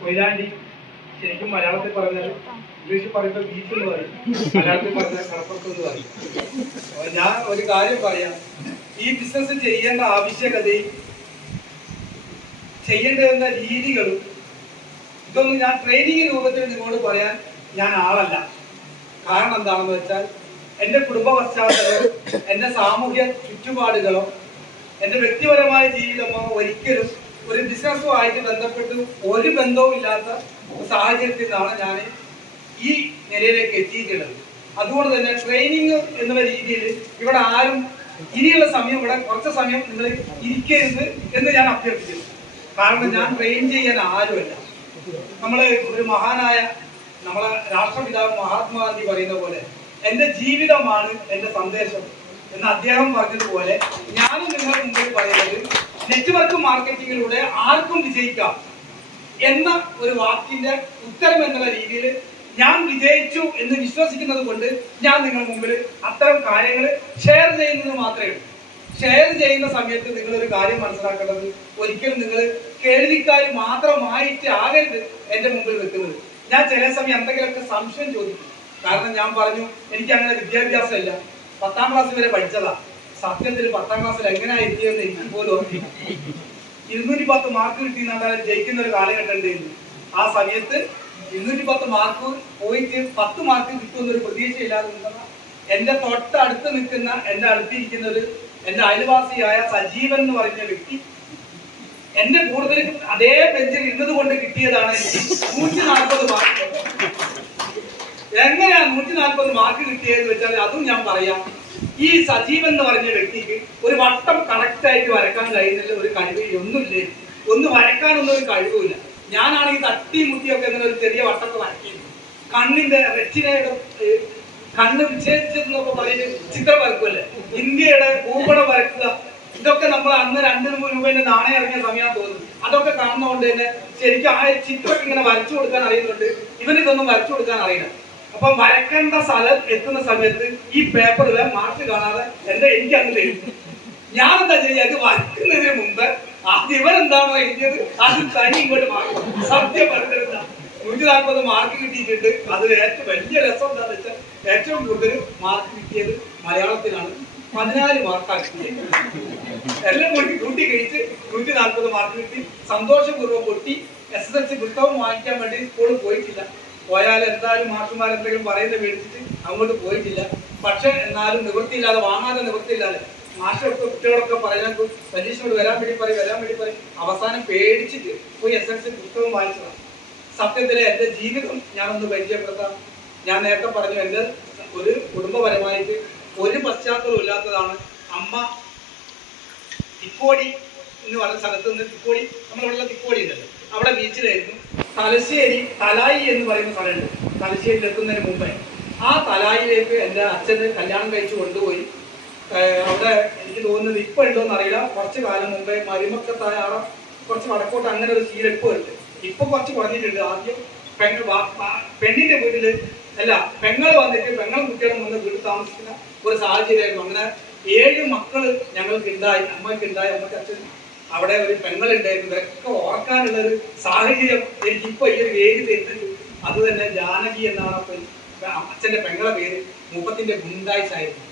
കൊയിലാണ്ടി ശരിക്കും മലയാളത്തിൽ പറഞ്ഞാൽ ഇംഗ്ലീഷിൽ പറയുമ്പോൾ ബീച്ച് എന്ന് പറയും, മലയാളത്തിൽ പറഞ്ഞാൽ കടപ്പുറത്ത് എന്ന് പറയും. ഞാൻ ഒരു കാര്യം പറയാം, ഈ ബിസിനസ് ചെയ്യേണ്ട ആവശ്യകതയും ചെയ്യേണ്ടുന്ന രീതികളും ഇതൊന്നും ഞാൻ ട്രെയിനിങ് രൂപത്തിൽ നിങ്ങളോട് പറയാൻ ഞാൻ ആളല്ല. കാരണം എന്താണെന്ന് വെച്ചാൽ എൻ്റെ കുടുംബ പശ്ചാത്തലവും എൻ്റെ സാമൂഹ്യ ചുറ്റുപാടുകളോ എൻ്റെ വ്യക്തിപരമായ ജീവിതമോ ഒരിക്കലും ഒരു ബിസിനസ്സുമായിട്ട് ബന്ധപ്പെട്ട് ഒരു ബന്ധവും ഇല്ലാത്ത സാഹചര്യത്തിൽ നിന്നാണ് ഞാൻ ഈ നിലയിലേക്ക് എത്തിയിട്ടുള്ളത്. അതുകൊണ്ട് തന്നെ ട്രെയിനിങ് എന്നുള്ള രീതിയിൽ ഇവിടെ ആരും ഇനിയുള്ള സമയം ഇവിടെ കുറച്ച് സമയം നിങ്ങൾ ഇരിക്കരുത് എന്ന് ഞാൻ അഭ്യർത്ഥിക്കുന്നു. കാരണം ഞാൻ ട്രെയിൻ ചെയ്യാൻ ആരുമല്ല. നമ്മള് ഒരു മഹാനായ നമ്മളെ രാഷ്ട്രപിതാവ് മഹാത്മാഗാന്ധി പറയുന്ന പോലെ എൻ്റെ ജീവിതമാണ് എൻ്റെ സന്ദേശം എന്ന് അദ്ദേഹം പറഞ്ഞതുപോലെ ഞാനും നിങ്ങളുടെ മുമ്പിൽ പറയുന്നത് നെറ്റ്വർക്ക് മാർക്കറ്റിങ്ങിലൂടെ ആർക്കും വിജയിക്കാം എന്ന ഒരു വാക്കിന്റെ ഉത്തരം എന്നുള്ള രീതിയിൽ ഞാൻ വിജയിച്ചു എന്ന് വിശ്വസിക്കുന്നത് കൊണ്ട് ഞാൻ നിങ്ങളുടെ മുമ്പിൽ അത്തരം കാര്യങ്ങൾ ഷെയർ ചെയ്യുന്നത് മാത്രമേ ഉള്ളൂ. ഷെയർ ചെയ്യുന്ന സമയത്ത് നിങ്ങൾ ഒരു കാര്യം മനസ്സിലാക്കേണ്ടത്, ഒരിക്കലും നിങ്ങൾ കേൾവിക്കാർ മാത്രമായിട്ട് ആകരുത് എൻ്റെ മുമ്പിൽ വെക്കുന്നത്. ഞാൻ ചില സമയം എന്തെങ്കിലുമൊക്കെ സംശയം ചോദിക്കും. കാരണം ഞാൻ പറഞ്ഞു എനിക്ക് അങ്ങനെ വിദ്യാഭ്യാസം ഇല്ല, 10ാം ക്ലാസ് വരെ പഠിച്ചതാ. സത്യത്തിൽ 10ാം ക്ലാസ്സിൽ എങ്ങനെയാ എത്തിയെന്ന് എനിക്ക് പോലും ഓർമ്മ. 210 മാർക്ക് കിട്ടിയെന്നാണ് ജയിക്കുന്ന ഒരു കാലഘട്ടം ഉണ്ടായിരുന്നു. ആ സമയത്ത് 210 മാർക്ക് പോയിട്ട് 10 മാർക്ക് കിട്ടുമെന്നൊരു പ്രതീക്ഷയില്ലാതെ നിന്ന എൻ്റെ തൊട്ടടുത്ത് നിൽക്കുന്ന എൻ്റെ അടുത്തിരിക്കുന്ന ഒരു എൻ്റെ അയൽവാസിയായ സജീവൻ എന്ന് പറയുന്ന വ്യക്തി എന്റെ കൂടുതൽ അതേ ബെഞ്ചിൽ ഇരുന്നത് കൊണ്ട് കിട്ടിയതാണ് 140 മാർക്ക്. എങ്ങനെയാ 140 മാർക്ക് കിട്ടിയതെന്ന് വെച്ചാൽ അതും ഞാൻ പറയാം. ഈ സജീവൻ എന്ന് പറഞ്ഞ വ്യക്തിക്ക് ഒരു വട്ടം കറക്റ്റ് ആയിട്ട് വരക്കാൻ കഴിയുന്നില്ല, ഒരു കഴിവ് ഒന്നുമില്ലേ, ഒന്ന് വരക്കാനൊന്നും ഒരു കഴിവുമില്ല. ഞാനാണെങ്കിൽ തട്ടി മുട്ടിയൊക്കെ ഇങ്ങനെ ഒരു ചെറിയ വട്ടമൊക്കെ വരയ്ക്കുന്നു. കണ്ണിന്റെ റെറ്റിനയുടെ കണ്ണ് വിച്ഛേദിച്ചെന്നൊക്കെ പറയുന്നത് ചിത്രം വരക്കുമല്ലേ, ഇന്ത്യയുടെ ഭൂപടം വരക്കുക, ഇതൊക്കെ നമ്മൾ അന്ന് 2 രൂപേന്റെ നാണയം ഇറങ്ങിയ സമയം തോന്നുന്നു. അതൊക്കെ കാണുന്നതുകൊണ്ട് തന്നെ ശരിക്കും ആ ചിത്രമൊക്കെ ഇങ്ങനെ വരച്ചു കൊടുക്കാൻ അറിയുന്നുണ്ട്, ഇവനിതൊന്നും വരച്ചു കൊടുക്കാൻ അറിയില്ല. അപ്പം വരക്കേണ്ട സ്ഥലം എത്തുന്ന സമയത്ത് ഈ പേപ്പറിലെ മാർക്ക് കാണാതെ എനിക്ക് അങ്ങ് തരും. ഞാൻ എന്താ ചെയ്യുക, അത് വരക്കുന്നതിന് മുമ്പ് ആദ്യം ഇവരെന്താണോ എഴുതിയത് അത് തനി ഇങ്ങോട്ട് മാറും. സത്യം പറഞ്ഞിരുന്ന 140 മാർക്ക് കിട്ടിയിട്ടുണ്ട്. അതിൽ ഏറ്റവും വലിയ രസം എന്താണെന്ന് വെച്ചാൽ ഏറ്റവും കൂടുതൽ മാർക്ക് കിട്ടിയത് മലയാളത്തിലാണ്. 14 മാർക്കാണ് കിട്ടിയത്. എല്ലാം കൂട്ടി കഴിച്ച് 140 മാർക്ക് കിട്ടി. സന്തോഷപൂർവ്വം പൊട്ടി. SSLC പുസ്തകം വാങ്ങിക്കാൻ വേണ്ടി സ്കൂളിൽ പോയിട്ടില്ല. പോയാൽ എന്തായാലും മാഷുമാരെന്തെങ്കിലും പറയുന്നത് മേടിച്ചിട്ട് അങ്ങോട്ട് പോയിട്ടില്ല. പക്ഷെ എന്നാലും നിവൃത്തിയില്ലാതെ, വാങ്ങാതെ നിവൃത്തിയില്ലാതെ മാഷൊക്കെ കുട്ടികളൊക്കെ പറയാൻ പരീക്ഷയോട് വരാൻ വേണ്ടി പറയും. അവസാനം പേടിച്ചിട്ട് പോയി SSLC പുസ്തകം വാങ്ങിച്ചതാണ്. സത്യത്തിലെ എൻ്റെ ജീവിതം ഞാനൊന്ന് പരിചയപ്പെടുത്താം. ഞാൻ നേരത്തെ പറഞ്ഞു, എൻ്റെ ഒരു കുടുംബപരമായിട്ട് ഒരു പശ്ചാത്തലം ഇല്ലാത്തതാണ്. അമ്മ തിക്കോടി എന്ന് പറഞ്ഞ സ്ഥലത്ത് നിന്ന്, തിക്കോടി നമ്മളിവിടെയുള്ള തിക്കോടി ഉണ്ടല്ലോ, അവിടെ ബീച്ചിലായിരുന്നു. തലശ്ശേരി തലായി എന്ന് പറയുന്ന സ്ഥലമുണ്ട്. തലശ്ശേരിയിൽ എത്തുന്നതിന് മുമ്പേ ആ തലായിലേക്ക് എൻ്റെ അച്ഛന് കല്യാണം കഴിച്ച് കൊണ്ടുപോയി. അവിടെ എനിക്ക് തോന്നുന്നത് ഇപ്പം ഉണ്ടോന്ന് അറിയില്ല, കുറച്ച് കാലം മുമ്പേ മരുമക്കത്തായ ആളെ കുറച്ച് വടക്കോട്ട് അങ്ങനെ ഒരു ശീലപ്പ് ഉണ്ട്. ഇപ്പൊ കുറച്ച് കുറഞ്ഞിട്ടുണ്ട്. ആദ്യം പെണ്ണിന്റെ വീട്ടില് അല്ല, പെങ്ങൾ വന്നിട്ട് പെങ്ങളും കുട്ടികളും വന്ന് വീട്ടിൽ താമസിക്കുന്ന ഒരു സാഹചര്യമായിരുന്നു. അങ്ങനെ 7 മക്കള് ഞങ്ങൾക്ക് ഉണ്ടായി, അമ്മയ്ക്ക് അച്ഛൻ അവിടെ ഒരു പെങ്ങളുണ്ടായിരുന്നു. ഇതൊക്കെ ഓർക്കാനുള്ള ഒരു സാഹചര്യം എനിക്കിപ്പോ ഈ ഒരു വേദി തരുന്നുണ്ട്. അത് തന്നെ ജാനകി എന്നാണ് അച്ഛന്റെ പെങ്ങളെ പേര്. മുഖത്തിന്റെ ഗുണ്ടായിസായിരുന്നു.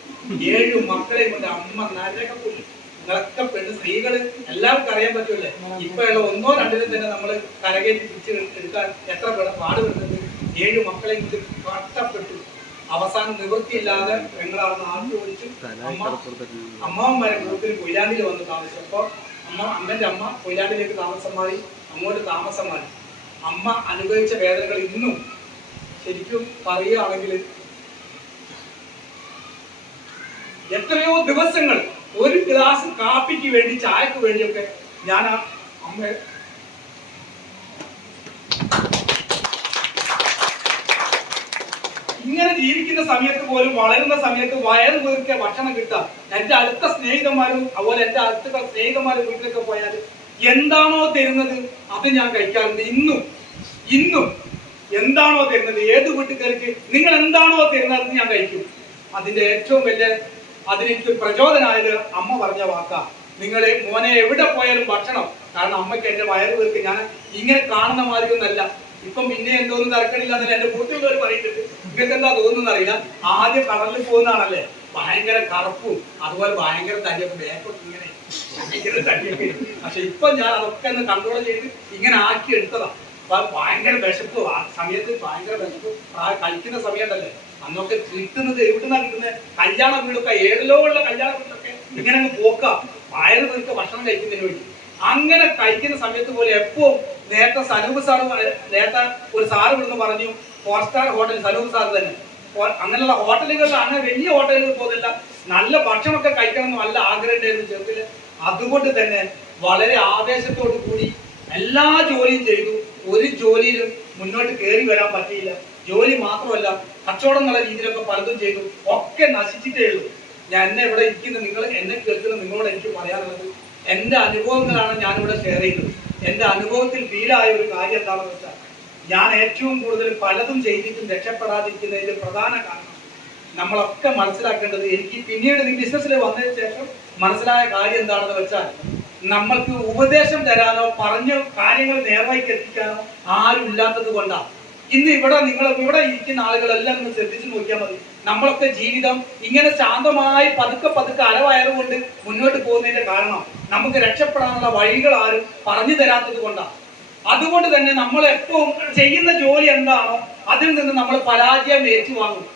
7 മക്കളെ കൊണ്ട് അമ്മ നരകപ്പൊടി. നിങ്ങളൊക്കെ പെണ്ണ് സ്ത്രീകള് എല്ലാവർക്കും അറിയാൻ പറ്റൂല്ലേ. ഇപ്പൊ 1 2 തന്നെ നമ്മൾ കരകയറ്റി പിടിച്ച് എടുക്കാൻ എത്ര പാടുപെടുന്നുണ്ട്. 7 മക്കളെ കൊണ്ട് കഷ്ടപ്പെട്ടു. അവസാനം നിവൃത്തിയില്ലാതെ പെങ്ങളാണെന്ന് ആദ്യം ഓടിച്ചു അമ്മാവന്മാരെ കൂടുതൽ കൊയിലാണ്ടിൽ വന്ന് താമസിച്ചപ്പോ അമ്മന്റെ അമ്മ കൊയിലാണ്ടിലേക്ക് താമസം മാറി, അങ്ങോട്ട് താമസം മാറി. അമ്മ അനുഭവിച്ച വേദനകൾ ഇന്നും ശരിക്കും പറയുകയാണെങ്കിൽ എത്രയോ ദിവസങ്ങൾ ഒരു ഗ്ലാസ് കാപ്പിക്ക് വേണ്ടി, ചായക്ക് വേണ്ടിയൊക്കെ ഞാൻ ആ അമ്മ ഇങ്ങനെ ജീവിക്കുന്ന സമയത്ത് പോലും, വളരുന്ന സമയത്ത് വയറ് വീർക്കിയ ഭക്ഷണം കിട്ടാം. എൻ്റെ അടുത്ത സ്നേഹിതന്മാരും അതുപോലെ എൻ്റെ അടുത്ത സ്നേഹിതന്മാരും വീട്ടിലൊക്കെ പോയാൽ എന്താണോ തരുന്നത് അത് ഞാൻ കഴിക്കാറുണ്ട്. ഇന്നും എന്താണോ തരുന്നത്, ഏത് വീട്ടുകാർക്ക് നിങ്ങൾ എന്താണോ തരുന്നത് ഞാൻ കഴിക്കും. അതിന്റെ ഏറ്റവും വലിയ അതിനെനിക്ക് പ്രചോദനമായത് അമ്മ പറഞ്ഞ വാക്കാ, നിങ്ങൾ മോനെ എവിടെ പോയാലും ഭക്ഷണം. കാരണം അമ്മയ്ക്ക് എന്റെ വയറ് വീർക്ക് ഞാൻ ഇങ്ങനെ കാണുന്ന മാതിരി ഒന്നല്ല. ഇപ്പം പിന്നെ എന്തോന്നും തിരക്കണില്ല എന്നല്ല എന്റെ കൂട്ടുകാർ പറയുന്നുണ്ട്. നിങ്ങൾക്ക് എന്താ തോന്നുന്ന അറിയില്ല. ആദ്യം കടലിൽ പോകുന്നതാണല്ലേ, ഭയങ്കര കറുപ്പും അതുപോലെ ഭയങ്കര തടിയൊക്കെ ബാക്കോട്ട് ഇങ്ങനെ ഭയങ്കര തടിയൊക്കെ. പക്ഷെ ഇപ്പൊ ഞാൻ അതൊക്കെ ഒന്ന് കൺട്രോൾ ചെയ്ത് ഇങ്ങനെ ആക്കി എടുത്തതാ. അപ്പൊ ഭയങ്കര വിശപ്പ്, ആ സമയത്ത് ഭയങ്കര വിശപ്പ്. കഴിക്കുന്ന സമയത്തല്ലേ അന്നൊക്കെ കിട്ടുന്നത് എവിടുന്നാ കിട്ടുന്നത്? കല്യാണ വീടൊക്കെ ഏഴിലോ ഉള്ള കല്യാണ വീടൊക്കെ ഇങ്ങനെ അങ്ങ് പോക്കാം, വയറ് വീർക്ക് ഭക്ഷണം കഴിക്കുന്നതിന് വേണ്ടി. അങ്ങനെ കഴിക്കുന്ന സമയത്ത് പോലെ എപ്പോഴും നേരത്തെ സനൂപ് സാറ് നേരത്തെ ഒരു സാറ് ഇവിടുന്ന് പറഞ്ഞു, 4 സ്റ്റാർ ഹോട്ടൽ സനൂപ് സാർ തന്നെ. അങ്ങനെയുള്ള ഹോട്ടലുകളിൽ അങ്ങനെ വലിയ ഹോട്ടലുകളിൽ പോകുന്നില്ല, നല്ല ഭക്ഷണമൊക്കെ കഴിക്കണം എന്ന് നല്ല ആഗ്രഹം ഉണ്ടായിരുന്നു ചെറുതില്. അതുകൊണ്ട് തന്നെ വളരെ ആവേശത്തോടു കൂടി എല്ലാ ജോലിയും ചെയ്തു. ഒരു ജോലിയിലും മുന്നോട്ട് കയറി വരാൻ പറ്റിയില്ല. ജോലി മാത്രമല്ല, കച്ചവടം എന്നുള്ള രീതിയിലൊക്കെ പലതും ചെയ്തു, ഒക്കെ നശിച്ചിട്ടേ ഉള്ളൂ. ഞാൻ എന്നെ ഇവിടെ ഇരിക്കുന്ന നിങ്ങൾ, എന്നെ കേൾക്കുന്ന നിങ്ങളോട് എനിക്ക് പറയാനുള്ളത്, എന്റെ അനുഭവങ്ങളാണ് ഞാനിവിടെ ഷെയർ ചെയ്യുന്നത്. എന്റെ അനുഭവത്തിൽ ഫീലായ ഒരു കാര്യം എന്താണെന്ന് വെച്ചാൽ, ഞാൻ ഏറ്റവും കൂടുതൽ പലതും ചെയ്തിട്ടും രക്ഷപ്പെടാതിരിക്കുന്നതിന്റെ പ്രധാന കാരണം നമ്മളൊക്കെ മനസ്സിലാക്കേണ്ടത്, എനിക്ക് പിന്നീട് ഈ ബിസിനസ്സിൽ വന്നതിന് ശേഷം മനസ്സിലായ കാര്യം എന്താണെന്ന് വെച്ചാൽ, നമ്മൾക്ക് ഉപദേശം തരാനോ പറഞ്ഞ കാര്യങ്ങൾ നേർവഴിക്ക് എത്തിക്കാനോ ആരും ഇല്ലാത്തത് കൊണ്ടാണ്. ഇന്ന് നിങ്ങൾ ഇവിടെ ഇരിക്കുന്ന ആളുകളെല്ലാം ഒന്ന് ശ്രദ്ധിച്ചു നോക്കിയാൽ മതി. നമ്മളൊക്കെ ജീവിതം ഇങ്ങനെ ശാന്തമായി പതുക്കെ പതുക്കെ അലവയറുകൊണ്ട് മുന്നോട്ട് പോകുന്നതിന്റെ കാരണം നമുക്ക് രക്ഷപ്പെടാനുള്ള വഴികൾ ആരും പറഞ്ഞു തരാത്തത് കൊണ്ടാണ്. അതുകൊണ്ട് തന്നെ നമ്മൾ എപ്പോഴും ചെയ്യുന്ന ജോലി എന്താണോ അതിൽ നിന്ന് നമ്മൾ പരാജയം ഏറ്റുവാങ്ങും.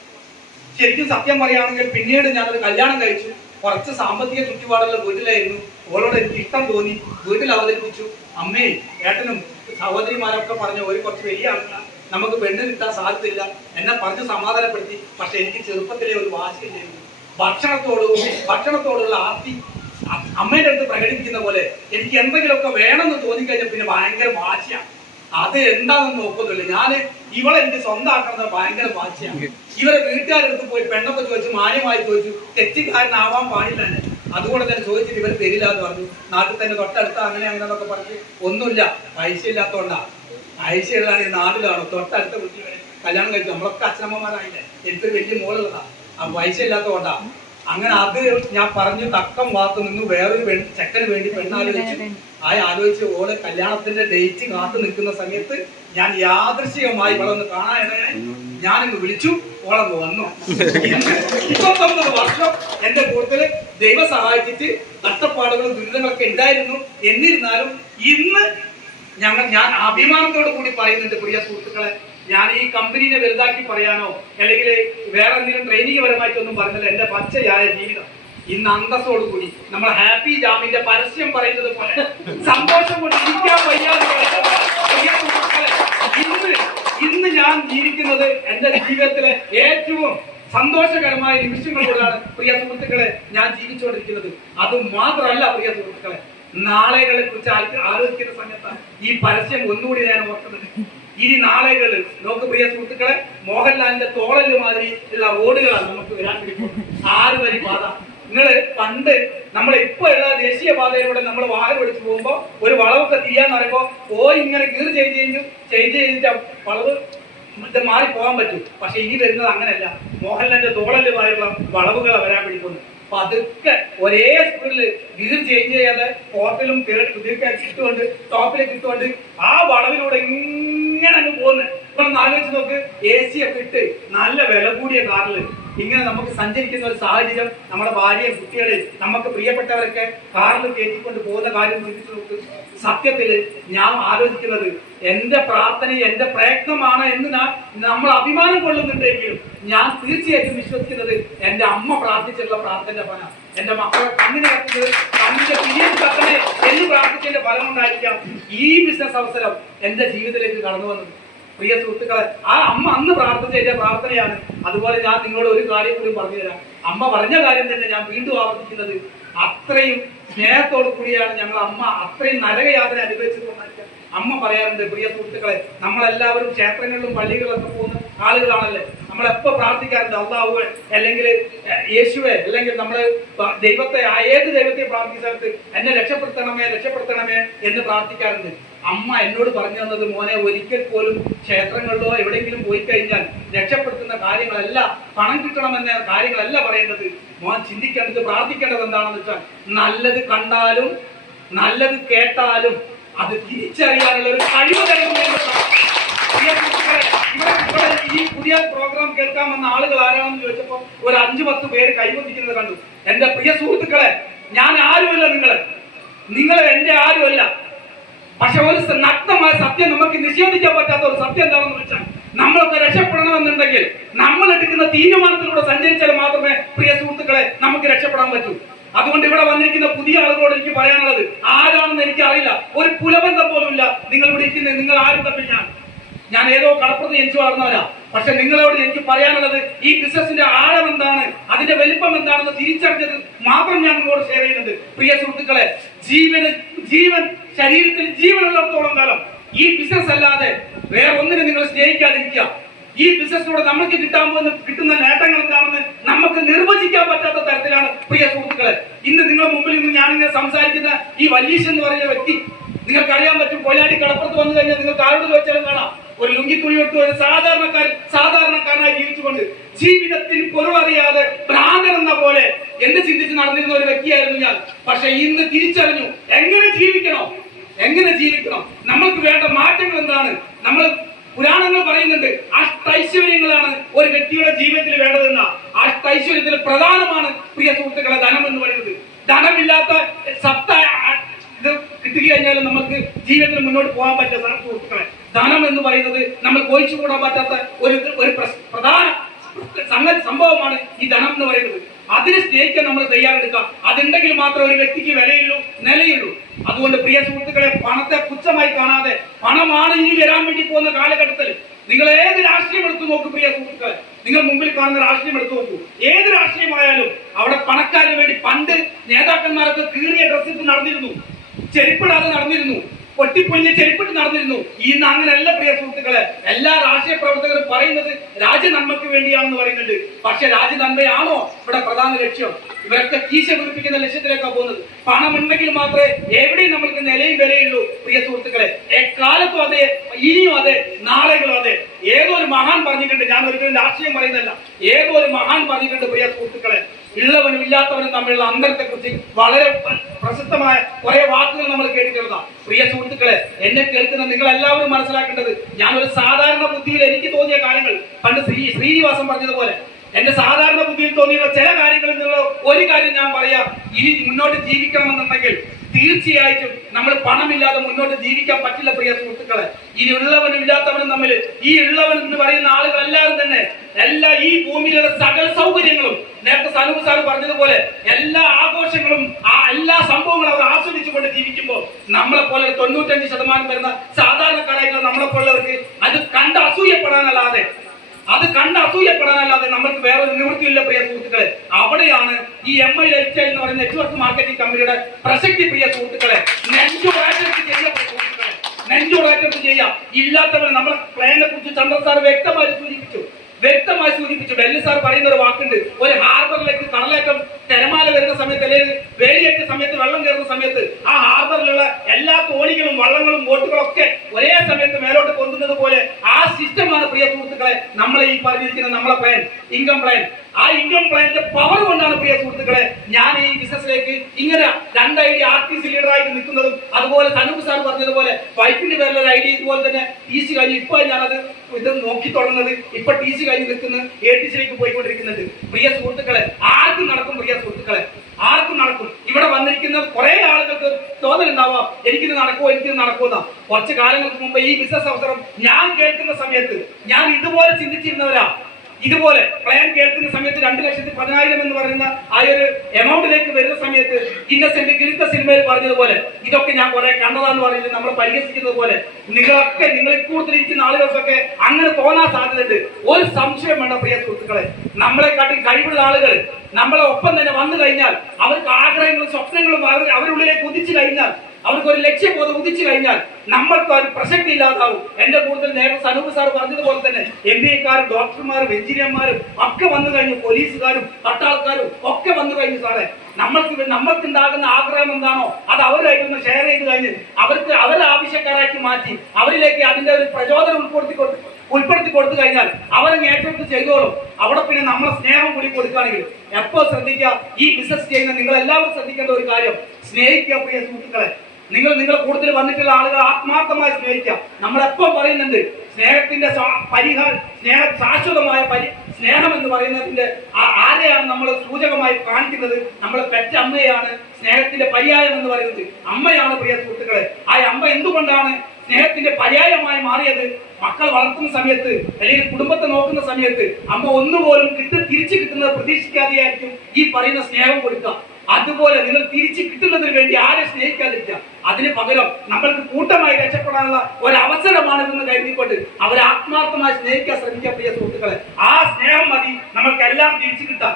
ശരിക്കും സത്യം പറയുകയാണെങ്കിൽ പിന്നീട് ഞാനൊരു കല്യാണം കഴിച്ചു. കുറച്ച് സാമ്പത്തിക ചുറ്റുപാടുള്ള വീട്ടിലായിരുന്നു. ഓളോട് എനിക്ക് ഇഷ്ടം തോന്നി, വീട്ടിൽ അവതരിപ്പിച്ചു. അമ്മയും ഏട്ടനും സഹോദരിമാരൊക്കെ പറഞ്ഞു, ഒരു കുറച്ച് വലിയ ആൾക്കാർ, നമുക്ക് പെണ്ണ് കിട്ടാൻ സാധ്യതയില്ല. എന്നെ പറഞ്ഞ് സമാധാനപ്പെടുത്തി. പക്ഷെ എനിക്ക് ചെറുപ്പത്തിലെ ഒരു വാശിയുണ്ടായിരുന്നു. ഭക്ഷണത്തോടുള്ള ആർത്തി അമ്മയുടെ അടുത്ത് പ്രകടിപ്പിക്കുന്ന പോലെ എനിക്ക് എന്തെങ്കിലുമൊക്കെ വേണമെന്ന് തോന്നിക്കഴിഞ്ഞാൽ പിന്നെ ഭയങ്കര വാശിയാണ്. അത് എന്താണെന്ന് നോക്കുന്നില്ല. ഞാൻ ഇവളെ എനിക്ക് സ്വന്തമാക്കുന്നത് ഭയങ്കര വാശിയാണ്. ഇവരെ വീട്ടുകാരെടുത്ത് പോയി പെണ്ണൊക്കെ ചോദിച്ചു, മാന്യമായി ചോദിച്ചു, തെറ്റിക്കാരനാവാൻ പാടില്ല തന്നെ. അതുകൊണ്ട് തന്നെ ചോദിച്ചിട്ട് ഇവർ തരില്ല എന്ന് പറഞ്ഞു. നാട്ടിൽ തന്നെ തൊട്ടടുത്ത അങ്ങനെ അങ്ങനെയൊക്കെ പറഞ്ഞ് ഒന്നുമില്ല, പൈസ ഇല്ലാത്തതുകൊണ്ടാണ്. പൈസ ഉള്ളതാണ് നാട്ടിലാണോ തൊട്ടടുത്ത വീട്ടിൽ കല്യാണം കഴിച്ചു. നമ്മളൊക്കെ അച്ഛനമ്മമാരായില്ലേ, എനിക്കൊരു വലിയ മോളുള്ളതാ. ആ പൈസ ഇല്ലാത്തതുകൊണ്ടാണ്. അങ്ങനെ അത് ഞാൻ പറഞ്ഞു തക്കം വാത്തു നിന്നു. വേറൊരു ചെക്കന് വേണ്ടി പെണ്ണാലോചിച്ചു. ആലോചിച്ച് ഓള് കല്യാണത്തിന്റെ ഡേറ്റ് കാത്തു നിൽക്കുന്ന സമയത്ത് ഞാൻ യാദൃശികമായി ഇവളൊന്ന് കാണാനിടയായി. ഞാനിന്ന് വിളിച്ചു, ഓളങ്ങ് വന്നു. 29 വർഷം എന്റെ കൂടുതൽ ദൈവം സഹായിച്ചിട്ട് കഷ്ടപ്പാടുകളും ദുരിതങ്ങളൊക്കെ ഉണ്ടായിരുന്നു. എന്നിരുന്നാലും ഇന്ന് ഞാൻ അഭിമാനത്തോടു കൂടി പറയുന്നുണ്ട്, പ്രിയ സുഹൃത്തുക്കളെ, ഞാൻ ഈ കമ്പനിനെ വലുതാക്കി പറയാനോ അല്ലെങ്കിൽ വേറെ എന്തെങ്കിലും ട്രെയിനിങ് പരമായിട്ടൊന്നും പറഞ്ഞില്ല. എന്റെ പച്ചയായ ജീവിതം ഇന്ന് അന്തസ്സോടുകൂടി നമ്മൾ ഹാപ്പി ജാമിന്റെ പരസ്യം പറയുന്നത് പോലെ സന്തോഷം കൊണ്ട് ഇരിക്കാൻ വയ്യാതെ ഇന്ന് ഞാൻ ജീവിക്കുന്നത് എന്റെ ജീവിതത്തിലെ ഏറ്റവും സന്തോഷകരമായ നിമിഷങ്ങളിലാണ് പ്രിയ സുഹൃത്തുക്കളെ ഞാൻ ജീവിച്ചുകൊണ്ടിരിക്കുന്നത്. അത് മാത്രമല്ല പ്രിയ സുഹൃത്തുക്കളെ, നാളെകളെ കുറിച്ച് ആലോചിക്കുന്ന സമയത്താണ് ഈ പരസ്യം ഒന്നുകൂടി ഞാൻ ഓർക്കുന്നത്. ഇനി നാളെകൾ നോക്ക് പ്രിയ സുഹൃത്തുക്കളെ, മോഹൻലാലിന്റെ തോളല് മാതിരി ഉള്ള റോഡുകളാണ് നമുക്ക് വരാൻ പിടിക്കുന്നത്. 6 വരി പാത. നിങ്ങള് പണ്ട് നമ്മൾ ഇപ്പൊ ഉള്ള ദേശീയ പാതയിലൂടെ നമ്മൾ വാഹനം ഓടിച്ചു പോകുമ്പോ ഒരു വളവൊക്കെ തിരിയാന്ന് പറയുമ്പോ ഇങ്ങനെ ഗീർ ചെയ്തിട്ട് വളവ് മാറി പോകാൻ പറ്റും. പക്ഷെ ഇനി വരുന്നത് അങ്ങനെയല്ല. മോഹൻലാലിന്റെ തോളലുമായുള്ള വളവുകൾ വരാൻ പിടിക്കുന്നു. അപ്പൊ അതൊക്കെ ഒരേ സ്പീഡിൽ ഗീർ ചേഞ്ച് ചെയ്യാതെ ടോപ്പിലും ഇട്ടുകൊണ്ട് ടോപ്പിലേക്ക് ഇട്ടുകൊണ്ട് ആ വളവിലൂടെ ഇങ്ങനെ അങ്ങ് പോകുന്നത്. ഇപ്പൊ ആലോചിച്ച് നോക്ക്, AC ഒക്കെ ഇട്ട് നല്ല വില കൂടിയ കാറിൽ ഇങ്ങനെ നമുക്ക് സഞ്ചരിക്കുന്ന ഒരു സാഹചര്യം, നമ്മുടെ ഭാര്യയും കുട്ടികളെയും നമുക്ക് പ്രിയപ്പെട്ടവരൊക്കെ കാറിൽ കയറ്റിക്കൊണ്ട് പോകുന്ന കാര്യം ചിന്തിച്ചു നോക്ക്. സത്യത്തില് ഞാൻ ആലോചിക്കുന്നത് എന്റെ പ്രാർത്ഥനയും എന്റെ പ്രയത്നമാണ് എന്ന് നമ്മൾ അഭിമാനം കൊള്ളുന്നുണ്ടെങ്കിലും ഞാൻ തീർച്ചയായിട്ടും വിശ്വസിക്കുന്നത് എന്റെ അമ്മ പ്രാർത്ഥിച്ചിട്ടുള്ള പ്രാർത്ഥനയുടെ ഫലം, എന്റെ മക്കളെ കണ്ണിന് കത്തുന്നത് കണ്ണിന്റെ പിരിയൻ കത്തനെ എന്ന് പ്രാർത്ഥിച്ചതിന്റെ ഫലം കൊണ്ടായിരിക്കാം ഈ ബിസിനസ് അവസരം എന്റെ ജീവിതത്തിലേക്ക് കടന്നു വന്നത്. പ്രിയ സുഹൃത്തുക്കളെ, ആ അമ്മ അന്ന് പ്രാർത്ഥിച്ച പ്രാർത്ഥനയാണ്. അതുപോലെ ഞാൻ നിങ്ങളോട് ഒരു കാര്യം കൂടി പറഞ്ഞു തരാം. അമ്മ പറഞ്ഞ കാര്യം തന്നെ ഞാൻ വീണ്ടും ആവർത്തിക്കുന്നത്, അത്രയും സ്നേഹത്തോടു കൂടിയാണ് ഞങ്ങൾ അമ്മ അത്രയും നരകയാതന അനുഭവിച്ചതുകൊണ്ടായിരിക്കാം അമ്മ പറയാറുണ്ട്, പ്രിയ സുഹൃത്തുക്കളെ, നമ്മളെല്ലാവരും ക്ഷേത്രങ്ങളിലും പള്ളികളിലൊക്കെ പോകുന്ന ആളുകളാണല്ലേ. നമ്മളെപ്പോ പ്രാർത്ഥിക്കാറുണ്ട്, അള്ളാഹുവെ അല്ലെങ്കിൽ യേശുവെ അല്ലെങ്കിൽ നമ്മള് ദൈവത്തെ, ഏത് ദൈവത്തെ പ്രാർത്ഥിച്ച സ്ഥലത്ത് എന്നെ രക്ഷപ്പെടുത്തണമേ എന്ന് പ്രാർത്ഥിക്കാറുണ്ട്. അമ്മ എന്നോട് പറഞ്ഞു തന്നത്, മോനെ ഒരിക്കൽ പോലും ക്ഷേത്രങ്ങളിലോ എവിടെയെങ്കിലും പോയി കഴിഞ്ഞാൽ രക്ഷപ്പെടുത്തുന്ന കാര്യങ്ങളല്ല, പണം കിട്ടണമെന്ന കാര്യങ്ങളല്ല പറയേണ്ടത്. മോൻ ചിന്തിക്കേണ്ടത്, പ്രാർത്ഥിക്കേണ്ടത് എന്താണെന്ന് വെച്ചാൽ നല്ലത് കണ്ടാലും നല്ലത് കേട്ടാലും അത് തിരിച്ചറിയാനുള്ള ഒരു കഴിവ് തരുന്നു. ഈ പുതിയ പ്രോഗ്രാം കേൾക്കാൻ വന്ന ആളുകൾ ആരാണെന്ന് ചോദിച്ചപ്പോ ഒരു 5-10 പേര് കൈവന്നിക്കുന്നത് കണ്ടു. എന്റെ പ്രിയ സുഹൃത്തുക്കളെ, ഞാൻ ആരുമല്ല, നിങ്ങൾ എന്റെ ആരുമല്ല. പക്ഷെ ഒരു നഗ്നമായ സത്യം നമുക്ക് നിഷേധിക്കാൻ പറ്റാത്ത ഒരു സത്യം എന്താണെന്ന് വെച്ചാൽ, നമ്മളൊക്കെ രക്ഷപ്പെടണമെന്നുണ്ടെങ്കിൽ നമ്മൾ എടുക്കുന്ന തീരുമാനത്തിലൂടെ സഞ്ചരിച്ചാൽ മാത്രമേ പ്രിയ സുഹൃത്തുക്കളെ നമുക്ക് രക്ഷപ്പെടാൻ പറ്റൂ. അതുകൊണ്ട് ഇവിടെ വന്നിരിക്കുന്ന പുതിയ ആളുകളോട് എനിക്ക് പറയാനുള്ളത്, ആരാണെന്ന് എനിക്ക് അറിയില്ല, ഒരു കുലബന്ധം പോലും ഇല്ല നിങ്ങൾ ഇവിടെ ഇരിക്കുന്നത്. നിങ്ങൾ ആരും തമ്മിൽ ഞാൻ ഏതോ കടപ്പുറത്ത് ജനിച്ചു വളർന്നവരാ. പക്ഷെ നിങ്ങളോട് എനിക്ക് പറയാനുള്ളത്, ഈ ബിസിനസിന്റെ ആഴം എന്താണ്, അതിന്റെ വലിപ്പം എന്താണെന്ന് തിരിച്ചറിഞ്ഞത് മാത്രം ഞാൻ നിങ്ങളോട് ഷെയർ ചെയ്യുന്നുണ്ട്. പ്രിയ സുഹൃത്തുക്കളെ, ജീവൻ ശരീരത്തിൽ ജീവനുള്ളിടത്തോളം കാലം ഈ ബിസിനസ് അല്ലാതെ വേറെ ഒന്നിനും നിങ്ങൾ സ്നേഹിക്കാതിരിക്കുക. ഈ ബിസിനസ്സിലൂടെ നമുക്ക് കിട്ടുന്ന നേട്ടങ്ങൾ എന്താണെന്ന് നമുക്ക് നിർവചിക്കാൻ പറ്റാത്ത തരത്തിലാണ് പ്രിയ സുഹൃത്തുക്കളെ. ഇന്ന് നിങ്ങളുടെ മുമ്പിൽ നിന്ന് ഞാനിങ്ങനെ സംസാരിക്കുന്ന ഈ വല്ലീഷ് എന്ന് പറയുന്ന വ്യക്തി, നിങ്ങൾക്ക് അറിയാൻ പറ്റും, കൊയിലാണ്ടി കടപ്പുറത്ത് വന്നു കഴിഞ്ഞാൽ നിങ്ങൾക്ക് ആരോട് ചോദിച്ചാലും കാണാം, ഒരു ലുങ്കി തുണി എടുത്ത് ഒരു സാധാരണക്കാരനായി ജീവിച്ചുകൊണ്ട് ജീവിതത്തിന് പൊരുളറിയാതെ ഭ്രാന്തൻ എന്ന പോലെ എന്ത് ചിന്തിച്ച് നടന്നിരുന്ന ഒരു വ്യക്തിയായിരുന്നു ഞാൻ. പക്ഷെ ഇന്ന് തിരിച്ചറിഞ്ഞു എങ്ങനെ ജീവിക്കണം, നമ്മൾക്ക് വേണ്ട മാറ്റങ്ങൾ എന്താണ്. നമ്മൾ പുരാണങ്ങൾ പറയുന്നുണ്ട്, അഷ്ടൈശ്വര്യങ്ങളാണ് ഒരു വ്യക്തിയുടെ ജീവിതത്തിൽ വേണ്ടതെന്ന. അഷ്ടൈശ്വര്യത്തിൽ പ്രധാനമാണ് പ്രിയ സുഹൃത്തുക്കളെ ധനം എന്ന് പറയുന്നത്. ധനമില്ലാത്ത ഇത് കിട്ടുക കഴിഞ്ഞാലും നമുക്ക് ജീവിതത്തിൽ മുന്നോട്ട് പോകാൻ പറ്റില്ല സുഹൃത്തുക്കളെ. ധനം എന്ന് പറയുന്നത് നമ്മൾ ഒഴിച്ചു കൂടാൻ പറ്റാത്ത ഒരു പ്രധാന സംഭവമാണ് ഈ ധനം എന്ന് പറയുന്നത്. അതിനെ സ്നേഹിക്കാൻ നമ്മൾ തയ്യാറെടുക്കാം. അതുണ്ടെങ്കിൽ മാത്രമേ ഒരു വ്യക്തിക്ക് വിലയുള്ളൂ, നിലയുള്ളൂ. അതുകൊണ്ട് പ്രിയ സുഹൃത്തുക്കളെ, പണത്തെ പുച്ഛമായി കാണാതെ, പണമാണ് ഇനി വരാൻ വേണ്ടി പോകുന്ന കാലഘട്ടത്തിൽ നിങ്ങൾ ഏത് രാഷ്ട്രീയം എടുത്തു നോക്കൂ പ്രിയ സുഹൃത്തുക്കളെ, നിങ്ങൾ മുമ്പിൽ കാണുന്ന രാഷ്ട്രീയം എടുത്തു നോക്കൂ. ഏത് രാഷ്ട്രീയമായാലും അവിടെ പണക്കാരന് വേണ്ടി പണ്ട് നേതാക്കന്മാരൊക്കെ കീറിയ ഡ്രസ്സിട്ട് നടന്നിരുന്നു, ചെരുപ്പിടാതെ നടന്നിരുന്നു, പൊട്ടിപ്പൊളിഞ്ഞ ചെരുപ്പിട്ട് നടന്നിരുന്നു. ഇന്ന് അങ്ങനെയല്ല പ്രിയ സുഹൃത്തുക്കളെ. എല്ലാ രാഷ്ട്രീയ പ്രവർത്തകരും പറയുന്നത് രാജ്യ നന്മയ്ക്ക് വേണ്ടിയാണെന്ന് പറയുന്നുണ്ട്. പക്ഷെ രാജ്യ നന്മയാണോ ഇവിടെ പ്രധാന ലക്ഷ്യം? ഇവരൊക്കെ കീശ വീർപ്പിക്കുന്ന ലക്ഷ്യത്തിലേക്കാണ് പോകുന്നത്. പണം ഉണ്ടെങ്കിൽ മാത്രമേ എവിടെയും നമ്മൾക്ക് നിലയും വിലയുള്ളൂ പ്രിയ സുഹൃത്തുക്കളെ. എക്കാലത്തും അതെ, ഇനിയും അതെ, നാളെകളും അതെ. ഏതോ ഒരു മഹാൻ പറഞ്ഞിട്ടുണ്ട്, ഞാൻ ഒരിക്കലും രാഷ്ട്രീയം പറയുന്നല്ല, ഏതോ ഒരു മഹാൻ പറഞ്ഞിട്ടുണ്ട് പ്രിയ സുഹൃത്തുക്കളെ, ഉള്ളവനും ഇല്ലാത്തവനും തമ്മിലുള്ള അന്തരത്തെ കുറിച്ച് വളരെ പ്രസിദ്ധമായ കുറെ വാക്കുകൾ നമ്മൾ കേട്ടിട്ടുള്ളതാണ്. പ്രിയ സുഹൃത്തുക്കളെ, എന്നെ കേൾക്കുന്ന നിങ്ങൾ എല്ലാവരും മനസ്സിലാക്കേണ്ടത്, ഞാനൊരു സാധാരണ ബുദ്ധിയിൽ എനിക്ക് തോന്നിയ കാര്യങ്ങൾ, പണ്ട് ശ്രീനിവാസൻ പറഞ്ഞതുപോലെ എന്റെ സാധാരണ ബുദ്ധിയിൽ തോന്നിയുള്ള ചില കാര്യങ്ങളിൽ നിന്നുള്ള ഒരു കാര്യം ഞാൻ പറയാം. ഇനി മുന്നോട്ട് ജീവിക്കണമെന്നുണ്ടെങ്കിൽ തീർച്ചയായിട്ടും നമ്മൾ പണമില്ലാതെ മുന്നോട്ട് ജീവിക്കാൻ പറ്റില്ല പ്രിയ സുഹൃത്തുക്കളെ. ഇനി ഉള്ളവനും ഇല്ലാത്തവനും തമ്മിൽ, ഈ ഉള്ളവൻ എന്ന് പറയുന്ന ആളുകൾ എല്ലാവരും തന്നെ ഈ ഭൂമിയിലുള്ള സകല സൗകര്യങ്ങളും, നേരത്തെ സനൂപ് സാർ പറഞ്ഞതുപോലെ എല്ലാ ആഘോഷങ്ങളും എല്ലാ സംഭവങ്ങളും അവർ ആസ്വദിച്ചുകൊണ്ട് ജീവിക്കുമ്പോൾ നമ്മളെ പോലെ 95% വരുന്ന സാധാരണക്കാരായിട്ടുള്ള നമ്മളെ പോലുള്ളവർക്ക് അത് കണ്ട് അസൂയപ്പെടാനല്ലാതെ നമ്മൾക്ക് വേറൊരു നിവൃത്തിയില്ല പ്രിയ സുഹൃത്തുക്കളെ. അവിടെയാണ് ഈ MI ലൈഫ്സ്റ്റൈൽ എന്ന് പറയുന്ന നെറ്റ്വർക്ക് മാർക്കറ്റിംഗ് കമ്പനിയുടെ പ്രസക്തി പ്രിയ സുഹൃത്തുക്കളെ. നെഞ്ചോടാറ്റത്ത് ചെയ്യാം. ഇല്ലാത്തവർ നമ്മളെ പ്ലാനെ കുറിച്ച് ചന്ദ്ര സാർ വ്യക്തമായി സൂചിപ്പിച്ചു. ഡൽഹി സാർ പറയുന്ന ഒരു വാക്കുണ്ട്, ഒരു ഹാർബറിലേക്ക് കടലേറ്റം തിരമാല വരുന്ന സമയത്ത്, അല്ലെങ്കിൽ വേലിയേറ്റ സമയത്ത്, വെള്ളം കയറുന്ന സമയത്ത് ആ ഹാർബറിലുള്ള എല്ലാ തോണികളും വള്ളങ്ങളും ബോട്ടുകളും ഒക്കെ ഒരേ സമയത്ത് മേലോട്ട് കൊണ്ടുന്നത് പോലെ ആ സിസ്റ്റമാണ് പ്രിയ സുഹൃത്തുക്കളെ നമ്മളെ ഈ പറഞ്ഞിരിക്കുന്ന നമ്മളെ പ്ലാൻ, ഇൻകം പ്ലാൻ. ആ ഇൻകം പ്ലാനിന്റെ പവർ കൊണ്ടാണ് പ്രിയ സുഹൃത്തുക്കളെ ഞാൻ ഈ ബിസിനസ്സിലേക്ക് ഇങ്ങനെ 2 ഐഡിയ ആർട്ടിസ്റ്റ് ലീഡറായിട്ട് നിൽക്കുന്നതും, അതുപോലെ സനൂപ് സാർ പറഞ്ഞതുപോലെ വൈഫിന്റെ പേരിലൊരു ഐഡിയ ഇതുപോലെ തന്നെ TC കഴിഞ്ഞ് ഇപ്പൊ ഞാനത് ഇത് നോക്കി തുടങ്ങുന്നത്, ഇപ്പൊ TC കഴിഞ്ഞ് നിൽക്കുന്നത് ATCയിലേക്ക് പോയിക്കൊണ്ടിരിക്കുന്നുണ്ട്. പ്രിയ സുഹൃത്തുക്കളെ, ആർക്കും നടക്കും പ്രിയ സുഹൃത്തുക്കളെ, ആർക്കും നടക്കും. ഇവിടെ വന്നിരിക്കുന്ന കുറെ ആളുകൾക്ക് തോന്നലുണ്ടാവാം എനിക്കിത് നടക്കുമെന്നാ. കുറച്ച് കാലങ്ങൾക്ക് മുമ്പ് ഈ ബിസിനസ് അവസരം ഞാൻ കേൾക്കുന്ന സമയത്ത് ഞാൻ ഇതുപോലെ ചിന്തിച്ചിരുന്നവരാ. ഇതുപോലെ പ്ലാൻ കേൾക്കുന്ന സമയത്ത് 2,10,000 എന്ന് പറയുന്ന ആ ഒരു എമൗണ്ടിലേക്ക് വരുന്ന സമയത്ത് ഇന്നസെന്റ് ഗിൽത്ത സിനിമയിൽ പറഞ്ഞതുപോലെ ഇതൊക്കെ ഞാൻ കുറെ കണ്ടതാന്ന് പറഞ്ഞിട്ട് നമ്മൾ പരിഹസിക്കുന്നത് പോലെ നിങ്ങൾ കൂടുതലിരിക്കുന്ന ആളുകൾക്കൊക്കെ അങ്ങനെ തോന്നാൻ സാധ്യതയുണ്ട്. ഒരു സംശയം വേണ്ട പ്രിയ സുഹൃത്തുക്കളെ, നമ്മളെക്കാട്ടി കഴിവുള്ള ആളുകൾ നമ്മളെ ഒപ്പം തന്നെ വന്നു കഴിഞ്ഞാൽ, അവർക്ക് ആഗ്രഹങ്ങളും സ്വപ്നങ്ങളും അവരുള്ളിലേക്ക് ഉദിച്ചു കഴിഞ്ഞാൽ അവർക്ക് ഒരു ലക്ഷ്യബോധം ഉദിച്ചു കഴിഞ്ഞാൽ നമ്മൾക്ക് ഒരു പ്രസക്തി ഇല്ലാതാവും. എന്റെ കൂടുതൽ നേരത്തെ സനൂപ് സാർ പറഞ്ഞതുപോലെ തന്നെ MBA-ക്കാരും ഡോക്ടർമാരും എഞ്ചിനീയർമാരും ഒക്കെ വന്നു കഴിഞ്ഞു, പോലീസുകാരും പട്ടാളക്കാരും ഒക്കെ വന്നു കഴിഞ്ഞു. സാറേ, നമ്മൾക്കുണ്ടാകുന്ന ആഗ്രഹം എന്താണോ അത് അവരായിട്ടൊന്ന് ഷെയർ ചെയ്ത് കഴിഞ്ഞ് അവരെ ആവശ്യക്കാരാക്കി മാറ്റി അവരിലേക്ക് അതിന്റെ ഒരു പ്രചോദനം ഉൾപ്പെടുത്തി കൊടുത്തു കഴിഞ്ഞാൽ അവരങ്ങ് ഏറ്റെടുത്ത് ചെയ്തോളും. അവിടെ പിന്നെ നമ്മളെ സ്നേഹം കൂടി കൊടുക്കുകയാണെങ്കിൽ എപ്പോൾ ശ്രദ്ധിക്കുക, ഈ ബിസിനസ് ചെയ്യുന്ന നിങ്ങൾ എല്ലാവരും ശ്രദ്ധിക്കേണ്ട ഒരു കാര്യം, സ്നേഹിക്കുക പ്രിയ സുഹൃത്തുക്കളെ. നിങ്ങളെ കൂടുതൽ വന്നിട്ടുള്ള ആളുകൾ ആത്മാർത്ഥമായി സ്നേഹിക്കുക. നമ്മളെപ്പം പറയുന്നുണ്ട് സ്നേഹത്തിന്റെ ശാശ്വതമായ സ്നേഹം എന്ന് പറയുന്നതിന്റെ ആരെയാണ് നമ്മൾ സൂചകമായി കാണിക്കുന്നത്? നമ്മളെ പെറ്റ അമ്മയാണ് സ്നേഹത്തിന്റെ പര്യായം എന്ന് പറയുന്നത്. അമ്മയാണ് പ്രിയ സുഹൃത്തുക്കളെ. ആ അമ്മ എന്തുകൊണ്ടാണ് സ്നേഹത്തിന്റെ പര്യായമായി മാറിയത്? മക്കൾ വളർത്തുന്ന സമയത്ത് അല്ലെങ്കിൽ കുടുംബത്തെ നോക്കുന്ന സമയത്ത് അമ്മ ഒന്നുപോലും തിരിച്ചു കിട്ടുന്നത് പ്രതീക്ഷിക്കാതെയായിരിക്കും ഈ പറയുന്ന സ്നേഹം കൊടുക്കുക. അതുപോലെ നിങ്ങൾ തിരിച്ചു കിട്ടുന്നതിന് വേണ്ടി ആരെ സ്നേഹിക്കാതിരിക്കുക. അതിന് പകരം നമ്മൾക്ക് കൂട്ടമായി രക്ഷപ്പെടാനുള്ള ഒരു അവസരമാണിതെന്ന് കരുതിക്കൊണ്ട് അവരെ ആത്മാർത്ഥമായി സ്നേഹിക്കാൻ ശ്രമിക്കുക പ്രിയ സുഹൃത്തുക്കളെ. ആ സ്നേഹം മതി നമ്മൾക്ക് എല്ലാം തിരിച്ചു കിട്ടാൻ.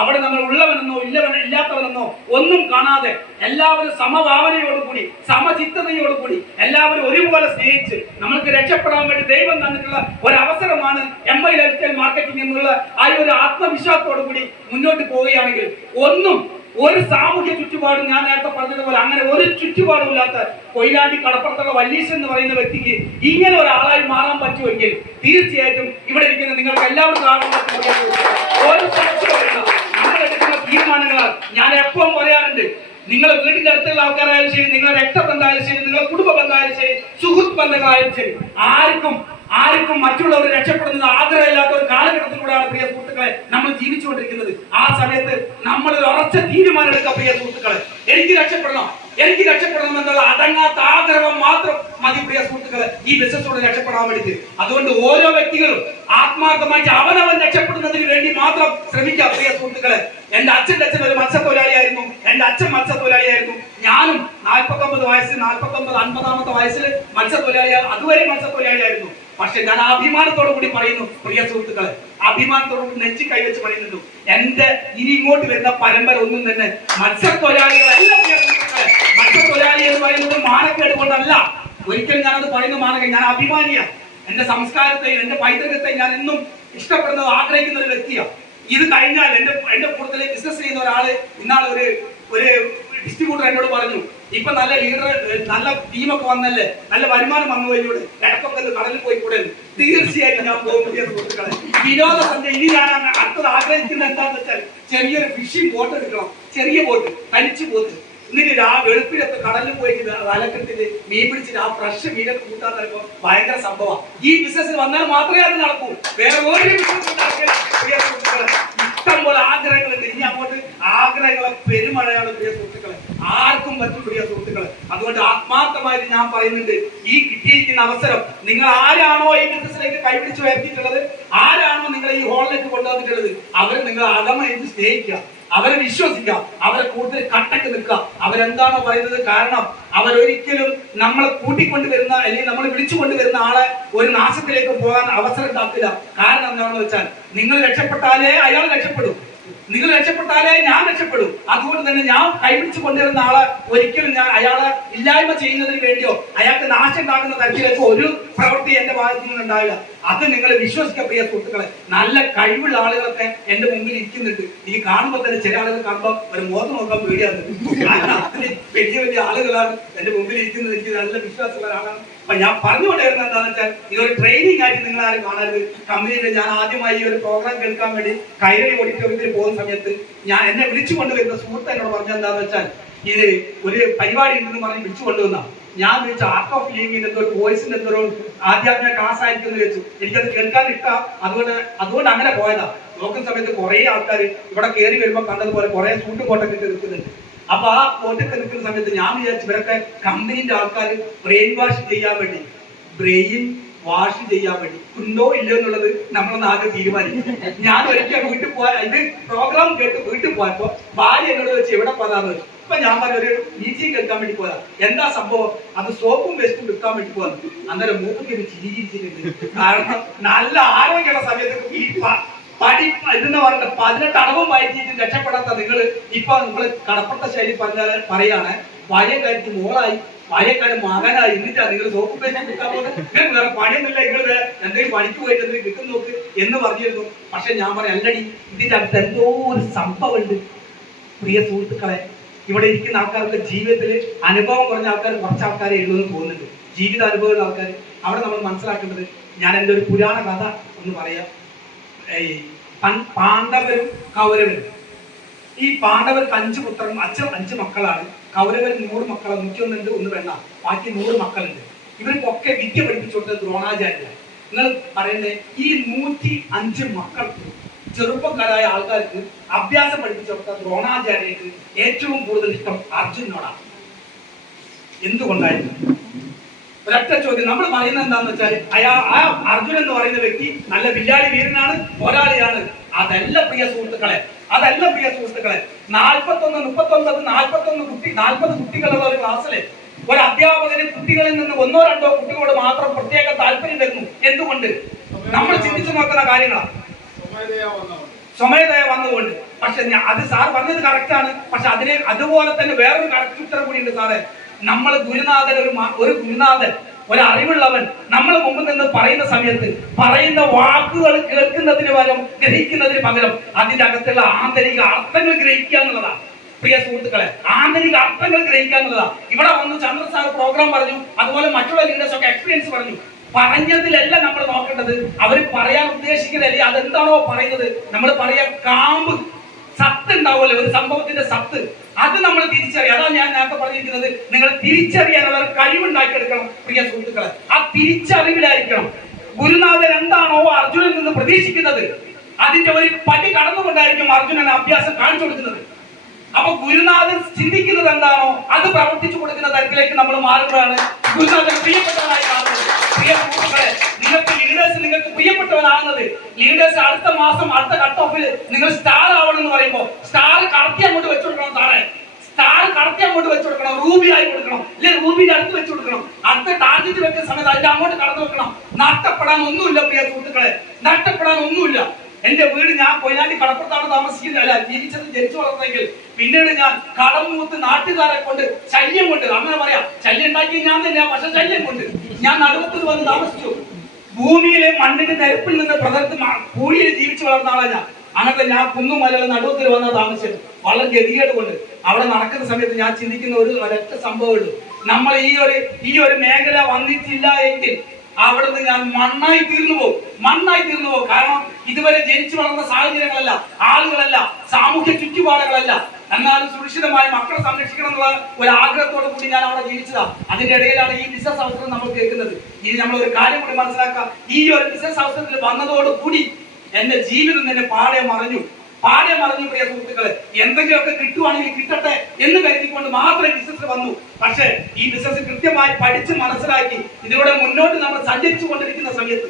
അവിടെ നമ്മൾ ഉള്ളവനെന്നോ ഇല്ലാത്തവനെന്നോ ഒന്നും കാണാതെ എല്ലാവരും സമഭാവനയോടുകൂടി സമചിത്തതയോടുകൂടി എല്ലാവരും ഒരുപോലെ സ്നേഹിച്ച് നമ്മൾക്ക് രക്ഷപ്പെടാൻ വേണ്ടി ദൈവം തന്നിട്ടുള്ള ഒരു അവസരമാണ് MI ലൈഫ്സ്റ്റൈൽ മാർക്കറ്റിംഗ് എന്നുള്ള ആ ഒരു ആത്മവിശ്വാസത്തോടു കൂടി മുന്നോട്ട് പോവുകയാണെങ്കിൽ ഒരു സാമൂഹ്യ ചുറ്റുപാടും ഞാൻ നേരത്തെ പറഞ്ഞതുപോലെ അങ്ങനെ ഒരു ചുറ്റുപാടും ഇല്ലാത്ത കൊയിലാണ്ടി കടപ്പുറത്തുള്ള വല്ലീശൻ എന്ന് പറയുന്ന വ്യക്തിക്ക് ഇങ്ങനെ ഒരാളായി മാറാൻ പറ്റുമെങ്കിൽ തീർച്ചയായിട്ടും ഇവിടെ ഇരിക്കുന്ന നിങ്ങൾക്ക് എല്ലാവരും കാണാൻ പറ്റും. ഒരു സംശയമില്ല, നിങ്ങൾ എടുക്കുന്ന തീരുമാനങ്ങളാൽ ഞാൻ എപ്പോഴും പറയാറുണ്ട്, നിങ്ങളുടെ വീട്ടിന്റെ അടുത്തുള്ള ആൾക്കാരായാലും ശരി, നിങ്ങളുടെ രക്തബന്ധമായാലും ശരി, നിങ്ങളുടെ കുടുംബ ബന്ധമായാലും ശരി, സുഹൃത്ത് ബന്ധങ്ങളായാലും ശരി, ആർക്കും മറ്റുള്ളവർ രക്ഷപ്പെടുന്നത് ആഗ്രഹമില്ലാത്ത ഒരു കാലഘട്ടത്തിലൂടെയാണ് പ്രിയ സുഹൃത്തുക്കളെ നമ്മൾ ജീവിച്ചുകൊണ്ടിരിക്കുന്നത്. ആ സമയത്ത് നമ്മൾ ഒരു ഉറച്ച തീരുമാനം എടുക്കുക പ്രിയ സുഹൃത്തുക്കളെ. എനിക്ക് രക്ഷപ്പെടണം എന്നുള്ള അടങ്ങാത്ത ആഗ്രഹം മാത്രം മതി പ്രിയ സുഹൃത്തുക്കളെ ഈ ബിസിനസ്സോട് രക്ഷപ്പെടാൻ വേണ്ടിയിട്ട്. അതുകൊണ്ട് ഓരോ വ്യക്തികളും ആത്മാർത്ഥമായിട്ട് അവനവൻ രക്ഷപ്പെടുന്നതിന് വേണ്ടി മാത്രം ശ്രമിക്കുക പ്രിയ സുഹൃത്തുക്കളെ. എന്റെ അച്ഛൻ്റെ അച്ഛൻ ഒരു മത്സ്യത്തൊഴിലാളിയായിരുന്നു. എന്റെ അച്ഛൻ മത്സ്യത്തൊഴിലാളിയായിരുന്നു. ഞാനും 49 വയസ്സിൽ 50-ാമത്തെ വയസ്സിൽ മത്സ്യത്തൊഴിലാളിയാണ്. അതുവരെ മത്സ്യത്തൊഴിലാളിയായിരുന്നു. പക്ഷെ ഞാൻ അഭിമാനത്തോടു കൂടി പറയുന്നു പ്രിയ സുഹൃത്തുക്കളെ, അഭിമാനത്തോടു കൂടി നെഞ്ചി കൈവച്ച് പറയുന്നുണ്ട്, എന്റെ ഇനി ഇങ്ങോട്ട് വരുന്ന പരമ്പര ഒന്നും തന്നെ മത്സ്യത്തൊഴിലാളികളല്ല പ്രിയ സുഹൃത്തുക്കളെ. മത്സ്യത്തൊഴിലാളി എന്ന് പറയുന്നത് മാനക്കേട് കൊണ്ടല്ല, ഒരിക്കലും ഞാനത് പറയുന്ന മാനക്കേട്. ഞാൻ അഭിമാനിയാണ്. എന്റെ സംസ്കാരത്തെയും എന്റെ പൈതൃകത്തെയും ഞാൻ എന്നും ഇഷ്ടപ്പെടുന്നത് ആഗ്രഹിക്കുന്ന ഒരു വ്യക്തിയാണ്. ഇത് കഴിഞ്ഞാൽ എന്റെ കൂടുതൽ ബിസിനസ് ചെയ്യുന്ന ഒരാള് ഇന്നാളെ ഒരു ഡിസ്ട്രിബ്യൂട്ടർ എന്നോട് പറഞ്ഞു, ഇപ്പൊ നല്ല ലീഡർ നല്ല ടീമൊക്കെ വന്നല്ലേ, നല്ല വരുമാനം വന്നു കഴിഞ്ഞോട് ഇടക്കൊക്കെ കടലിൽ പോയി കൂടെ. തീർച്ചയായിട്ടും ഞാൻ പോകും പ്രിയ സുഹൃത്തുക്കളെ. വിനോദസഞ്ചാരം ഇനി ഞാൻ അടുത്തത് ആഗ്രഹിക്കുന്നത് എന്താണെന്ന് വെച്ചാൽ ചെറിയൊരു ഫിഷിംഗ് ബോട്ട് എടുക്കണം. ചെറിയ ബോട്ട്, തനിച്ചു പോത്ത്. എന്നിട്ട് ആ വെളുപ്പിലൊക്കെ കടലിൽ പോയി വലക്കെട്ടില് മീൻ പിടിച്ചിട്ട് ആ ഫ്രഷ് മീനൊക്കെ കൂട്ടാൻ നൽകുമ്പോൾ ഭയങ്കര സംഭവം. ഈ ബിസിനസ്സിൽ വന്നാൽ മാത്രമേ അത് നടക്കൂ. വേറെ ഒരു ബിസിനസ് ഇഷ്ടം പോലെ ആഗ്രഹങ്ങളുണ്ട്. ഇനി അങ്ങോട്ട് ആഗ്രഹങ്ങളെ പെരുമഴയാണ് പ്രിയ സുഹൃത്തുക്കളെ. ആർക്കും പറ്റും പ്രിയ സുഹൃത്തുക്കളെ. അതുകൊണ്ട് ആത്മാർത്ഥമായിട്ട് ഞാൻ പറയുന്നുണ്ട്, ഈ കിട്ടിയിരിക്കുന്ന അവസരം നിങ്ങൾ ആരാണോ ഈ ബിസിനസ്സിലേക്ക് കൈപിടിച്ച് വരുത്തിയിട്ടുള്ളത്, ആരാണോ നിങ്ങളെ ഈ ഹോളിലേക്ക് കൊണ്ടുവന്നിട്ടുള്ളത്, അവർ നിങ്ങൾ അകമഴിച്ച് സ്നേഹിക്കുക, അവരെ വിശ്വസിക്കുക, അവരെ കൂടുതൽ കട്ടക്ക് നിൽക്കുക. അവരെന്താണോ പറയുന്നത്, കാരണം അവരൊരിക്കലും നമ്മളെ കൂട്ടിക്കൊണ്ടുവരുന്ന അല്ലെങ്കിൽ നമ്മൾ വിളിച്ചുകൊണ്ടുവരുന്ന ആളെ ഒരു നാശത്തിലേക്ക് പോകാൻ അവസരം ഉണ്ടാക്കില്ല. കാരണം എന്താണെന്ന് വെച്ചാൽ നിങ്ങൾ രക്ഷപ്പെട്ടാലേ അയാൾ രക്ഷപ്പെടും, നിങ്ങൾ രക്ഷപ്പെട്ടാലേ ഞാൻ രക്ഷപ്പെടും. അതുകൊണ്ട് തന്നെ ഞാൻ കൈപിടിച്ച് കൊണ്ടുവരുന്ന ആളെ ഒരിക്കലും ഞാൻ അയാളെ ഇല്ലായ്മ ചെയ്യുന്നതിന് വേണ്ടിയോ അയാൾക്ക് നാശം ഉണ്ടാക്കുന്ന തരത്തിലേക്ക് ഒരു പ്രവൃത്തി എന്റെ ഭാഗത്തു നിന്ന് ഉണ്ടാവില്ല. അത് നിങ്ങൾ വിശ്വസിക്കുക പ്രിയ സുഹൃത്തുക്കളെ. നല്ല കഴിവുള്ള ആളുകളൊക്കെ എന്റെ മുമ്പിൽ ഇരിക്കുന്നുണ്ട്. ഈ കാണുമ്പോൾ തന്നെ ചില ആളുകൾ കാണുമ്പോൾ ഒരു മുഖത്ത് നോക്കാൻ പേടിയാണ്. കാരണം അത്രയും വലിയ ആളുകളാണ് എന്റെ മുമ്പിൽ ഇരിക്കുന്നത്. എനിക്ക് നല്ല വിശ്വാസമുള്ള ആളാണ്. അപ്പൊ ഞാൻ പറഞ്ഞുകൊണ്ടിരുന്നത് എന്താണെന്ന് വെച്ചാൽ, ഇതൊരു ട്രെയിനിങ് ആയിട്ട് നിങ്ങൾ ആരും കാണരുത്. കമ്പനിയിൽ ഞാൻ ആദ്യമായി ഈ ഒരു പ്രോഗ്രാം കേൾക്കാൻ വേണ്ടി കൈരളി ഓഡിറ്റോറിയത്തിൽ പോകുന്ന സമയത്ത് എന്നെ വിളിച്ചു കൊണ്ടുവരുന്ന സുഹൃത്ത് എന്നോട് പറഞ്ഞത് എന്താണെന്ന് വെച്ചാൽ, ഇത് ഒരു പരിപാടി ഉണ്ടെന്ന് പറഞ്ഞ് വിളിച്ചു കൊണ്ടുവന്ന ഞാൻ വിളിച്ച ആർട്ട് ഓഫ് ലിവിങ്ങിന്റെ എന്തോ വോയിസിന്റെ എന്തോ ആധ്യാത്മിക ക്ലാസ് ആയിരിക്കും എന്ന് വെച്ചു. എനിക്കത് കേൾക്കാൻ ഇഷ്ടം. അതുകൊണ്ട് അങ്ങനെ പോയതാ. നോക്കുന്ന സമയത്ത് കുറെ ആൾക്കാർ ഇവിടെ കയറി വരുമ്പോൾ കണ്ടതുപോലെ കുറെ സൂട്ട് കോട്ടൊക്കെ നിൽക്കുന്നുണ്ട്. അപ്പൊ ആ കോട്ടൊക്കെ നിൽക്കുന്ന സമയത്ത് ഞാൻ വിചാരിച്ചു ഇവരൊക്കെ കമ്പനിന്റെ ആൾക്കാർ ബ്രെയിൻ വാഷ് ചെയ്യാൻ വേണ്ടി ഉണ്ടോ ഇല്ലോ എന്നുള്ളത് നമ്മളൊന്ന് ആദ്യം തീരുമാനിക്കും. ഞാൻ ഒരിക്കൽ വീട്ടിൽ പോയാ ഇത് പ്രോഗ്രാം കേട്ട് വീട്ടിൽ പോയപ്പോ ഭാര്യ എന്നോട് വെച്ച് എവിടെ പോകാന്ന് വെച്ചു. ഇപ്പൊ ഞാൻ പറഞ്ഞ ഒരു മീറ്റിംഗ് കേൾക്കാൻ വേണ്ടി പോയതാ. എന്താ സംഭവം? അത് സോപ്പും വേസ്റ്റും വിൽക്കാൻ വേണ്ടി പോകാൻ. അന്നേരം മൂപ്പയ്ക്ക് ചിരിച്ചിട്ടുണ്ട്. കാരണം നല്ല ആരോഗ്യമുള്ള സമയത്ത് ഈ ഇതെന്ന് പറഞ്ഞിട്ട് 18 അടവും വയറ്റിയിട്ട് രക്ഷപ്പെടാത്ത നിങ്ങൾ ഇപ്പൊ നിങ്ങൾ കടപ്പുറത്തെ ശൈലി പറയാണ് ഭാര്യക്കാരിക്ക് മോളായി, ഭാര്യക്കാരൻ മകനായി, എന്നിട്ടാ നിങ്ങൾ സോപ്പ് പേശാൻ കിട്ടാൻ പോകുന്നത്? നിങ്ങൾ വേറെ പണിയൊന്നുമില്ല, നിങ്ങൾ എന്തെങ്കിലും പണിക്ക് പോയിട്ട് എന്തെങ്കിലും കിട്ടും നോക്ക് എന്ന് പറഞ്ഞിരുന്നു. പക്ഷെ ഞാൻ പറയാം, അല്ലടി, ഇതിന്റെ അടുത്ത് എന്തോ ഒരു സംഭവം ഉണ്ട് പ്രിയ സുഹൃത്തുക്കളെ. ഇവിടെ ഇരിക്കുന്ന ആൾക്കാർക്ക് ജീവിതത്തിൽ അനുഭവം കുറഞ്ഞ ആൾക്കാർ കുറച്ച് ആൾക്കാരെ എഴുതുമെന്ന് തോന്നുന്നുണ്ട്, ജീവിത അനുഭവമുള്ള ആൾക്കാർ. അവിടെ നമ്മൾ മനസ്സിലാക്കേണ്ടത്, ഞാൻ എൻ്റെ ഒരു പുരാണ കഥ ഒന്ന് പറയാം. ഈ പാണ്ഡവരും കൗരവരും, ഈ പാണ്ഡവർക്ക് 5 പുത്രനും 5 മക്കളാണ്. കൗരവർ 100 മക്കളാണ്, 101 ഉണ്ട്, 1 പെണ്ണ, ബാക്കി 100 മക്കളുണ്ട്. ഇവർക്കൊക്കെ വിദ്യ പഠിപ്പിച്ചു കൊടുത്തത് ദ്രോണാചാര്യരാണ്. നിങ്ങൾ പറയണ്ടേ, ഈ 105 മക്കൾക്ക് ചെറുപ്പക്കാരായ ആൾക്കാർക്ക് അഭ്യാസം പഠിപ്പിച്ചു കൊടുത്ത ദ്രോണാചാര്യർക്ക് ഏറ്റവും കൂടുതൽ ഇഷ്ടം അർജുനോടാണ്. എന്തുകൊണ്ടായിരുന്നു? ഒരൊറ്റ ചോദ്യം. നമ്മൾ പറയുന്നത് എന്താണെന്ന് വെച്ചാൽ, ആ അർജുനൻ എന്ന് പറയുന്ന വ്യക്തി നല്ല വില്ലാളി വീരനാണ്, പോരാളിയാണ്. അതല്ല പ്രിയ സുഹൃത്തുക്കളെ, അതല്ല പ്രിയ സുഹൃത്തുക്കളെ. 41, 39, 40 കുട്ടികളുള്ള ഒരു ക്ലാസ്സില് ഒരു അധ്യാപകന് കുട്ടികളിൽ നിന്ന് 1 or 2 കുട്ടികളോട് മാത്രം പ്രത്യേക താല്പര്യം തരുന്നു. എന്തുകൊണ്ട്? നമ്മൾ ചിന്തിച്ചു നോക്കുന്ന കാര്യങ്ങളാണ്. സ്വമേധയ വന്നുകൊണ്ട്. പക്ഷെ അത് സാർ പറഞ്ഞത് കറക്റ്റാണ്. പക്ഷെ അതുപോലെ തന്നെ വേറൊരു കറക്റ്റ് ഉത്തരം കൂടി ഉണ്ട് സാറേ. നമ്മൾ ഗുരുനാഥൻ, ഒരു ഗുരുനാഥൻ, ഒരു അറിവുള്ളവൻ നമ്മൾ മുമ്പ് നിന്ന് പറയുന്ന സമയത്ത് പറയുന്ന വാക്കുകൾ കേൾക്കുന്നതിന് പകരം, ഗ്രഹിക്കുന്നതിന് പകരം അതിന്റെ അകത്തുള്ള ആന്തരിക അർത്ഥങ്ങൾ ഗ്രഹിക്കുക എന്നുള്ളതാണ് പ്രിയ സുഹൃത്തുക്കളെ. ആന്തരിക അർത്ഥങ്ങൾ ഗ്രഹിക്കുക എന്നുള്ളതാണ്. ഇവിടെ വന്ന് ചന്ദ്ര സാർ പ്രോഗ്രാം പറഞ്ഞു, അതുപോലെ മറ്റുള്ള ലീഡേഴ്സ് ഒക്കെ എക്സ്പീരിയൻസ് പറഞ്ഞു. പറഞ്ഞതിലല്ല നമ്മൾ നോക്കേണ്ടത്, അവർ പറയാൻ ഉദ്ദേശിക്കുന്നതല്ലേ അതെന്താണോ പറയുന്നത്. നമ്മൾ പറയാ കാമ്പ്, സത്ത് ഉണ്ടാവുമല്ലോ, ഒരു സംഭവത്തിന്റെ സത്ത്, അത് നമ്മൾ തിരിച്ചറിയാം. അതാണ് ഞാൻ നേരത്തെ പറഞ്ഞിരിക്കുന്നത്, നിങ്ങൾ തിരിച്ചറിയാനുള്ള ഒരു കഴിവുണ്ടാക്കിയെടുക്കണം പ്രിയ സുഹൃത്തുക്കളെ. ആ തിരിച്ചറിവിലായിരിക്കണം ഗുരുനാഥൻ എന്താണോ അർജുനൻ നിന്ന് പ്രതീക്ഷിക്കുന്നത്, അതിന്റെ ഒരു പടി കടന്നുകൊണ്ടായിരിക്കും അർജുനൻ അഭ്യാസം കാണിച്ചു കൊടുക്കുന്നത്. അപ്പൊ ഗുരുനാഥൻ ചിന്തിക്കുന്നത് എന്താണോ അത് പ്രവർത്തിച്ചു കൊടുക്കുന്ന തരത്തിലേക്ക് നമ്മൾ മാറുമ്പോഴാണ് ഗുരുനാഥൻ പ്രിയപ്പെട്ടവനായി മാറുന്നത്. പ്രിയ സുഹൃത്തുക്കളെ, നിങ്ങൾക്ക് ലീഡേഴ്സ് നിങ്ങൾക്ക് പ്രിയപ്പെട്ടവനാകുന്നത്, ലീഡേഴ്സ് അടുത്ത മാസം അടുത്ത കട്ട് ഓഫിൽ നിങ്ങൾ സ്റ്റാർ ആവണം എന്ന് പറയുമ്പോൾ സ്റ്റാർ കടത്തി അങ്ങോട്ട് വെച്ചു കൊടുക്കണം. താഴെ സ്റ്റാർ കടത്തി അങ്ങോട്ട് വെച്ചു കൊടുക്കണം, റൂബി ആയി കൊടുക്കണം, ഇല്ലെ റൂബിന്റെ അടുത്ത് വെച്ചു കൊടുക്കണം. അടുത്ത ടാർഗറ്റ് വെക്കുന്ന സമയത്ത് അതിന്റെ അങ്ങോട്ട് കടന്നു വെക്കണം. നഷ്ടപ്പെടാൻ ഒന്നുമില്ല പ്രിയ സുഹൃത്തുക്കളെ, നഷ്ടപ്പെടാൻ ഒന്നുമില്ല. എന്റെ വീട്, ഞാൻ കൊയിലാണ്ടി കടപ്പുറത്താണ് താമസിക്കുന്നത്, അല്ല ജീവിച്ചത്, ജനിച്ചു വളർന്നെങ്കിൽ. പിന്നീട് ഞാൻ കടം മൂത്ത് നാട്ടുകാരെ കൊണ്ട് ശല്യം കൊണ്ട്, അങ്ങനെ പറയാം, ശല്യം ഉണ്ടാക്കി ഞാൻ തന്നെ, പക്ഷെ ശല്യം കൊണ്ട് ഞാൻ നടുവത്തിൽ വന്ന് താമസിച്ചു. ഭൂമിയിലെ മണ്ണിന്റെ നിരപ്പിൽ നിന്ന് പ്രകൃതി പൂഴിയിൽ ജീവിച്ചു വളർന്ന ആളാ ഞാൻ. അങ്ങനത്തെ ഞാൻ കുന്നുമലയുടെ നടുവത്തിൽ വന്ന താമസിച്ചത് വളരെ ഗതികേട് കൊണ്ട്. അവിടെ നടക്കുന്ന സമയത്ത് ഞാൻ ചിന്തിക്കുന്ന ഒരൊറ്റ സംഭവമുള്ളൂ, നമ്മൾ ഈ ഒരു മേഖല വന്നിട്ടില്ല എങ്കിൽ അവിടുന്ന് ഞാൻ മണ്ണായി തീർന്നു പോകും. കാരണം ഇതുവരെ ജനിച്ചു വളർന്ന സാഹചര്യങ്ങളല്ല, ആളുകളല്ല, സാമൂഹ്യ ചുറ്റുപാടുകളല്ല. എന്നാലും സുരക്ഷിതമായി മക്കളെ സംരക്ഷിക്കണം എന്നുള്ള ഒരു ആഗ്രഹത്തോടു കൂടി ഞാൻ അവിടെ ജീവിച്ചതാ. അതിന്റെ ഇടയിലാണ് ഈ ബിസിനസ് അവസരം നമ്മൾ കേൾക്കുന്നത്. ഇനി നമ്മൾ ഒരു കാര്യം കൂടി മനസ്സിലാക്കുക, ഈ ഒരു ബിസിനസ് അവസരത്തിൽ വന്നതോടുകൂടി എന്റെ ജീവിതം തന്നെ പാടെ മറഞ്ഞു പ്രിയ സുഹൃത്തുക്കളെ. എന്തെങ്കിലുമൊക്കെ കിട്ടുവാണെങ്കിൽ കിട്ടട്ടെ എന്ന് കരുതിക്കൊണ്ട് മാത്രമേ ബിസിനസ് വന്നു. പക്ഷേ ഈ ബിസിനസ് കൃത്യമായി പഠിച്ച് മനസ്സിലാക്കി ഇതിലൂടെ മുന്നോട്ട് നമ്മൾ സഞ്ചരിച്ചുകൊണ്ടിരിക്കുന്ന സമയത്ത്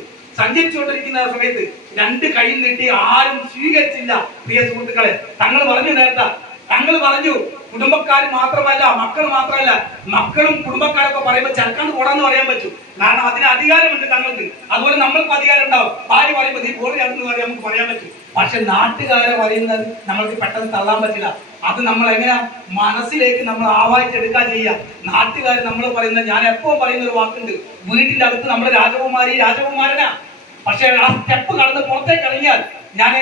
2 കൈ നീട്ടി ആരും സ്വീകരിച്ചില്ല പ്രിയ സുഹൃത്തുക്കളെ. തങ്ങൾ പറഞ്ഞു കുടുംബക്കാർ മാത്രമല്ല, മക്കളും കുടുംബക്കാരൊക്കെ പറയുമ്പോൾ ചെറുക്കാണ്ട് കൂടാന്ന് പറയാൻ പറ്റും. കാരണം അതിന് അധികാരമുണ്ട് തങ്ങൾക്ക്. അതുപോലെ നമ്മൾക്ക് അധികാരം ഉണ്ടാവും. ഭാര്യ പറയുമ്പോൾ നീ പോലെയാണെന്ന് പറയാൻ നമുക്ക് പറയാൻ പറ്റും. പക്ഷെ നാട്ടുകാരെ പറയുന്നത് നമ്മൾക്ക് പെട്ടെന്ന് തള്ളാൻ പറ്റില്ല. അത് നമ്മൾ എങ്ങനെ മനസ്സിലേക്ക് നമ്മൾ ആവാഹിച്ചെടുക്കുക ചെയ്യുക. നാട്ടുകാർ നമ്മൾ പറയുന്നത്, ഞാൻ എപ്പോഴും പറയുന്ന ഒരു വാക്കുണ്ട്, വീട്ടിന്റെ അടുത്ത് നമ്മുടെ രാജകുമാരനാ. പക്ഷെ ആ സ്റ്റെപ്പ് കടന്ന് പുറത്തേക്ക് ഇറങ്ങിയാൽ, ഞാൻ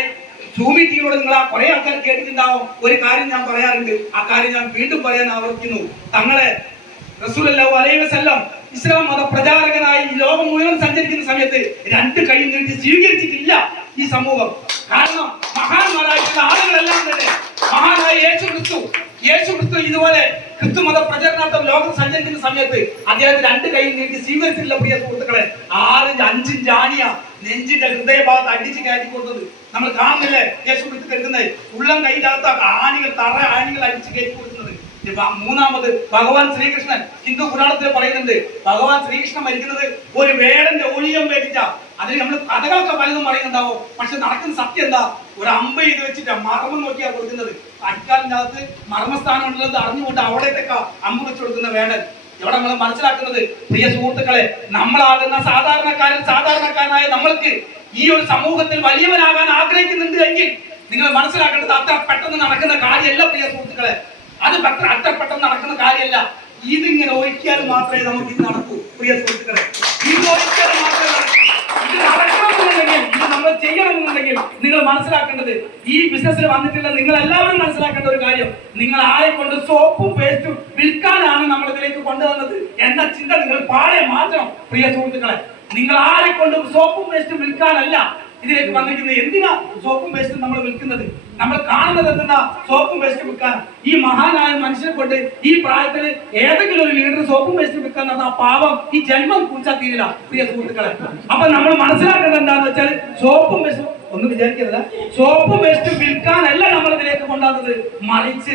സൂമിറ്റിയിലൂടെ നിങ്ങൾ ആ കുറെ ആൾക്കാർ കേട്ടിട്ടുണ്ടാവും, ഒരു കാര്യം ഞാൻ പറയാറുണ്ട്, ആ കാര്യം ഞാൻ വീണ്ടും പറയാൻ ആവർത്തിക്കുന്നു. തങ്ങളെ റസൂലുള്ളാഹി അലൈഹി വസല്ലം ഇസ്ലാം മത പ്രചാരകനായി ലോകം മുഴുവൻ സഞ്ചരിക്കുന്ന സമയത്ത് 2 കൈ നീട്ടി സ്വീകരിച്ചിട്ടില്ല ഈ സമൂഹം. കാരണം മഹാന്മാരായിട്ടുള്ള ആളുകളെല്ലാം തന്നെ, മഹാനായ യേശു ക്രിസ്തു ഇതുപോലെ ക്രിസ്തുമത പ്രചരണാർത്ഥം ലോകം സഞ്ചരിക്കുന്ന സമയത്ത് അദ്ദേഹത്തിന് 2 കൈ നീട്ടി സ്വീകരിച്ചിട്ടില്ല പ്രിയ സുഹൃത്തുക്കളെ. 5 ജാനിയ നെഞ്ചിന്റെ ഹൃദയഭാഗത്ത് അടിച്ചു കയറ്റി കൊടുത്തത് നമ്മൾ കാണുന്നില്ലേ? യേശു ക്രിസ്തു കരുതുന്നത് ഉള്ളം കൈയിലാത്ത ആണികൾ അടിച്ചു കയറ്റി കൊടുക്കുന്നത്. 3-ാമത് ഭഗവാൻ ശ്രീകൃഷ്ണൻ, ഹിന്ദു പുരാണത്തിൽ പറയുന്നുണ്ട്, ഭഗവാൻ ശ്രീകൃഷ്ണൻ മരിക്കുന്നത് ഒരു വേടന്റെ ഒഴിയം വേണ്ടിട്ടാ. അതിന് നമ്മൾ കഥകളൊക്കെ പലതും പറയുന്നുണ്ടാവും. പക്ഷെ നടക്കുന്ന സത്യം എന്താ? ഒരു അമ്പ ഇത് വെച്ചിട്ടാ മർമ്മം നോക്കിയാ കൊടുക്കുന്നത്. അടിക്കാലിന്റെ അകത്ത് മർമ്മസ്ഥാനം ഉള്ളത് അറിഞ്ഞുകൊണ്ട് അവിടത്തേക്കാ അമ്പ് വെച്ച് കൊടുക്കുന്ന വേടൻ. ഇവിടെ നമ്മൾ മനസ്സിലാക്കുന്നത് പ്രിയ സുഹൃത്തുക്കളെ, നമ്മളാകുന്ന സാധാരണക്കാരനായ നമ്മൾക്ക് ഈ ഒരു സമൂഹത്തിൽ വലിയവനാകാൻ ആഗ്രഹിക്കുന്നുണ്ട് എങ്കിൽ നിങ്ങൾ മനസ്സിലാക്കേണ്ടത് അത്ര പെട്ടെന്ന് നടക്കുന്ന കാര്യമല്ല പ്രിയ സുഹൃത്തുക്കളെ. അത് അത്ര പെട്ടെന്ന് നടക്കുന്ന കാര്യമല്ല. ഇതിങ്ങനെ ഒഴിക്കാൽ മാത്രമേ നമുക്ക് ഇത് നടക്കൂ പ്രിയ സുഹൃത്തുക്കളെ. ഇത് ഒഴിച്ചാൽ മാത്രമേ നടക്കൂ. ഇത് നടക്കണമെന്നുണ്ടെങ്കിൽ, ഇത് നമ്മൾ ചെയ്യണമെന്നുണ്ടെങ്കിൽ നിങ്ങൾ മനസ്സിലാക്കേണ്ടത്, ഈ ബിസിനസ്സിൽ വന്നിട്ടുള്ള നിങ്ങൾ എല്ലാവരും മനസ്സിലാക്കേണ്ട ഒരു കാര്യം, നിങ്ങൾ ആരെ കൊണ്ട് സോപ്പും പേസ്റ്റും വിൽക്കാനാണ് നമ്മൾ ഇതിലേക്ക് കൊണ്ടുവന്നത് എന്ന ചിന്ത നിങ്ങൾ പാടെ മാറ്റണം പ്രിയ സുഹൃത്തുക്കളെ. നിങ്ങൾ ആരെ കൊണ്ട് സോപ്പും പേസ്റ്റും വിൽക്കാനല്ല ഇതിലേക്ക് വന്നിരിക്കുന്നത്. എന്തിനാ സോപ്പും പേസ്റ്റും നമ്മൾ വിൽക്കുന്നത്? നമ്മൾ കാണുന്നത് എന്തിനാ? സോപ്പും പേസ്റ്റും വിൽക്കാൻ. ഈ മഹാനായ മനുഷ്യനെ കൊണ്ട് ഈ പ്രായത്തിൽ ഏതെങ്കിലും ഒരു ലീഡർ സോപ്പും പേസ്റ്റും വിൽക്കാൻ നടന്ന ആ പാവം ഈ ജന്മം കുറിച്ചാൽ തീരില്ല പ്രിയ സുഹൃത്തുക്കളെ. അപ്പൊ നമ്മൾ മനസ്സിലാക്കേണ്ടത് എന്താണെന്ന് വെച്ചാൽ, സോപ്പും പേസ്റ്റും ഒന്നും വിചാരിക്കരുത്, സോപ്പും പേസ്റ്റും വിൽക്കാനല്ല നമ്മൾ ഇതിലേക്ക് കൊണ്ടുവന്നത്. മറിച്ച്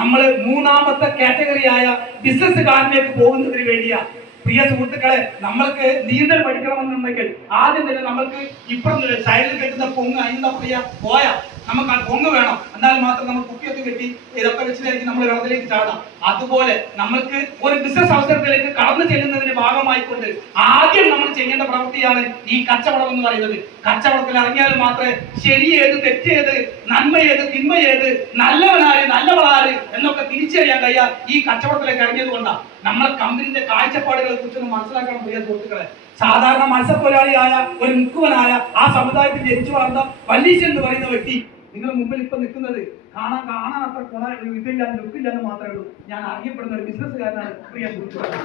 നമ്മൾ മൂന്നാമത്തെ കാറ്റഗറിയായ ബിസിനസ്സുകാരനിലേക്ക് പോകുന്നതിന് വേണ്ടിയാ പ്രിയ സുഹൃത്തുക്കളെ. നമ്മൾക്ക് നീന്തൽ പഠിക്കണമെന്നുണ്ടെങ്കിൽ ആദ്യം തന്നെ നമ്മൾക്ക് ഇപ്പം സൈഡിൽ കെട്ടുന്ന പൊങ്ങ് അതിന്റെ പ്രിയ പോയ നമുക്ക് ആ പൊങ്ങ് വേണം. എന്നാൽ മാത്രം നമ്മൾ കുപ്പിയൊക്കെ കെട്ടി ഇതൊക്കെ വെച്ചിട്ടായിരിക്കും നമ്മൾ വെള്ളത്തിലേക്ക് ചാടാം. അതുപോലെ നമ്മൾക്ക് ഒരു ബിസിനസ് അവസരത്തിലേക്ക് കടന്നു ചെല്ലുന്നതിന്റെ ഭാഗമായിക്കൊണ്ട് ആദ്യം നമ്മൾ ചെയ്യേണ്ട പ്രവൃത്തിയാണ് ഈ കച്ചവടം എന്ന് പറയുന്നത്. കച്ചവടത്തിൽ ഇറങ്ങിയാൽ മാത്രമേ ശരിയേത് തെറ്റേത്, നന്മയേത് തിന്മയേത്, നല്ലവനാര് നല്ലവളാര് എന്നൊക്കെ തിരിച്ചറിയാൻ കഴിയാ ഈ കച്ചവടത്തിലേക്ക് ഇറങ്ങിയത് കൊണ്ടാണ്. നമ്മളെ കമ്പനിന്റെ കാഴ്ചപ്പാടുകളെ കുറിച്ചൊന്ന് മനസ്സിലാക്കണം പ്രിയ സുഹൃത്തുക്കളെ. സാധാരണ മത്സ്യത്തൊഴിലാളിയായ ഒരു മുക്കുവനായ ആ സമുദായത്തിൽ ജനിച്ചു വളർന്ന വല്ലീശൻ എന്ന് പറയുന്ന വ്യക്തി നിങ്ങൾ മുമ്പിൽ ഇപ്പൊ നിൽക്കുന്നത് കാണാൻ അത്ര ഇതില്ല, ലുക്കില്ലെന്ന് മാത്രമേ ഉള്ളൂ. ഞാൻ അറിയപ്പെടുന്ന ഒരു ബിസിനസ്സുകാരനാണ് പ്രിയ സുഹൃത്തുക്കളെ.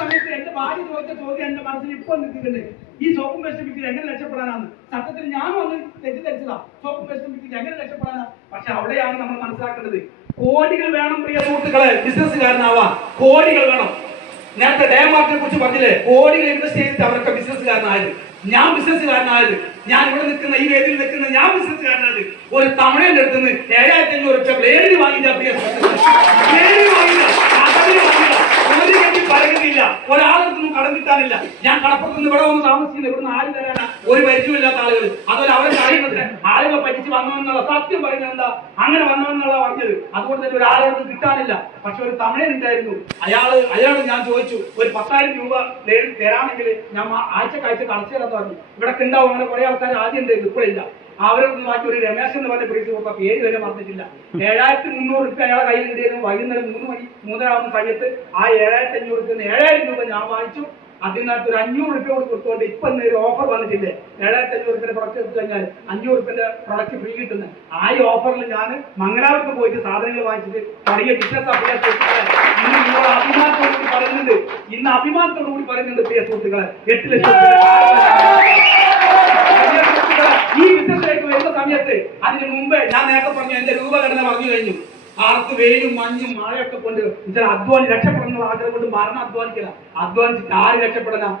സമയത്ത് എന്റെ ഭാര്യ ചോദിച്ച ചോദ്യം എന്റെ മനസ്സിൽ ഇപ്പൊ നിൽക്കുന്നുണ്ട്. ഈ സോപ്പും പേസ്റ്റും വിറ്റ് എങ്ങനെ രക്ഷപ്പെടാനാണ്? സത്യത്തിൽ ഞാനും ഒന്ന് തെറ്റിദ്ധരിച്ചതാ, സോപ്പും പേസ്റ്റും വിറ്റ് എങ്ങനെ രക്ഷപ്പെടാനാ. പക്ഷെ അവിടെയാണ് നമ്മൾ മനസ്സിലാക്കേണ്ടത്, കോടികൾ വേണം പ്രിയ സുഹൃത്തുക്കളെ. ബിസിനസ്സുകാരനാവാൻ കോടികൾ വേണം. നേരത്തെ ഡേമാർട്ടിനെ കുറിച്ച് പറഞ്ഞില്ലേ, കോടികൾ ഇൻവെസ്റ്റ് ചെയ്തിട്ട് അവരൊക്കെ ബിസിനസ്സുകാരനായത്. ഞാൻ ബിസിനസ്സുകാരനായത്, ഞാൻ ഇവിടെ നിൽക്കുന്ന ഈ വേദിയിൽ നിൽക്കുന്ന ഞാൻ ബിസിനസ്സുകാരനായത് ഒരു തമിഴന്റെ അടുത്ത് നിന്ന് 7,500 ബ്ലേഡ് വാങ്ങില്ല പ്രിയ സുഹൃത്തുക്കളെ. ബ്ലേഡ് വാങ്ങില്ല, ഒരു കെട്ടി പരകുന്നില്ല, ഒരാളെടുത്തൊന്നും കടം കിട്ടാനില്ല. ഞാൻ കടപ്പുറത്തുനിന്ന് ഇവിടെ വന്ന് താമസിക്കുന്നത്, ഇവിടുന്ന് ആര് തരാനാ? ഒരു പരിചയമില്ലാത്ത ആളുകൾ. അതുപോലെ അവരെ കഴിയുന്നത് ആളുകളെ പറ്റിച്ച് വന്നവെന്നുള്ള സത്യം പറയുന്നത് എന്താ? അങ്ങനെ വന്നവെന്നുള്ള പറഞ്ഞത്. അതുകൊണ്ട് തന്നെ ഒരാളോട് കിട്ടാനില്ല. പക്ഷെ ഒരു തമിഴൻ ഉണ്ടായിരുന്നു. അയാള് ഞാൻ ചോദിച്ചു, ഒരു 10,000 രൂപ തരാണെങ്കിൽ ഞാൻ ആഴ്ച അടച്ചു തരാന്ന് പറഞ്ഞു. ഇവിടെ ഉണ്ടാവും അങ്ങനെ കുറെ ആൾക്കാർ ആദ്യം ഉണ്ടായിരുന്നു, ഇപ്പോഴില്ല. അവരൊന്ന് മാറ്റി ഒരു രമേശ് എന്ന് പറഞ്ഞ പ്രീതി കൊടുത്ത പേര് വരെ മറന്നിട്ടില്ല. 7,300 അയാളെ കയ്യിൽ കിട്ടിയിരുന്നു. വൈകുന്നേരം 3 ആവുന്ന സമയത്ത് ആ 7,500 7,000 രൂപ ഞാൻ വാങ്ങിച്ചു. അതിനകത്ത് ഒരു 500 രൂപ കൂടി കൊടുത്തുകൊണ്ട് ഇപ്പൊ ഒരു ഓഫർ വന്നിട്ടില്ലേ, 7,500 പ്രൊഡക്റ്റ് എടുത്തു കഴിഞ്ഞാൽ 500 പ്രൊഡക്റ്റ് ഫ്രീ കിട്ടുന്നത്. ആ ഈ ഓഫറിൽ ഞാൻ മംഗലാപുരത്ത് പോയിട്ട് സാധനങ്ങൾ വാങ്ങിച്ചിട്ട് വലിയ ബിസിനസ് ഇന്ന് നിങ്ങൾ അഭിമാനത്തോടുകൂടി പറയുന്നുണ്ട്, അഭിമാനത്തോടുകൂടി പറയുന്നുണ്ട് പ്രിയ സുഹൃത്തുക്കളെ. 8 ലക്ഷം ഈ ബിസിനസ്സിലേക്ക് വരുന്ന സമയത്ത് അതിന് മുമ്പ് ഞാൻ നേരത്തെ പറഞ്ഞു എന്റെ രൂപഘടന പറഞ്ഞു കഴിഞ്ഞു. ആർക്ക് വെയിലും മഞ്ഞും മഴയൊക്കെ കൊണ്ട് രക്ഷപ്പെടുന്ന ആഗ്രഹം കൊണ്ട് മരണം അധ്വാനിച്ചിട്ട് ആര് രക്ഷപ്പെടണം?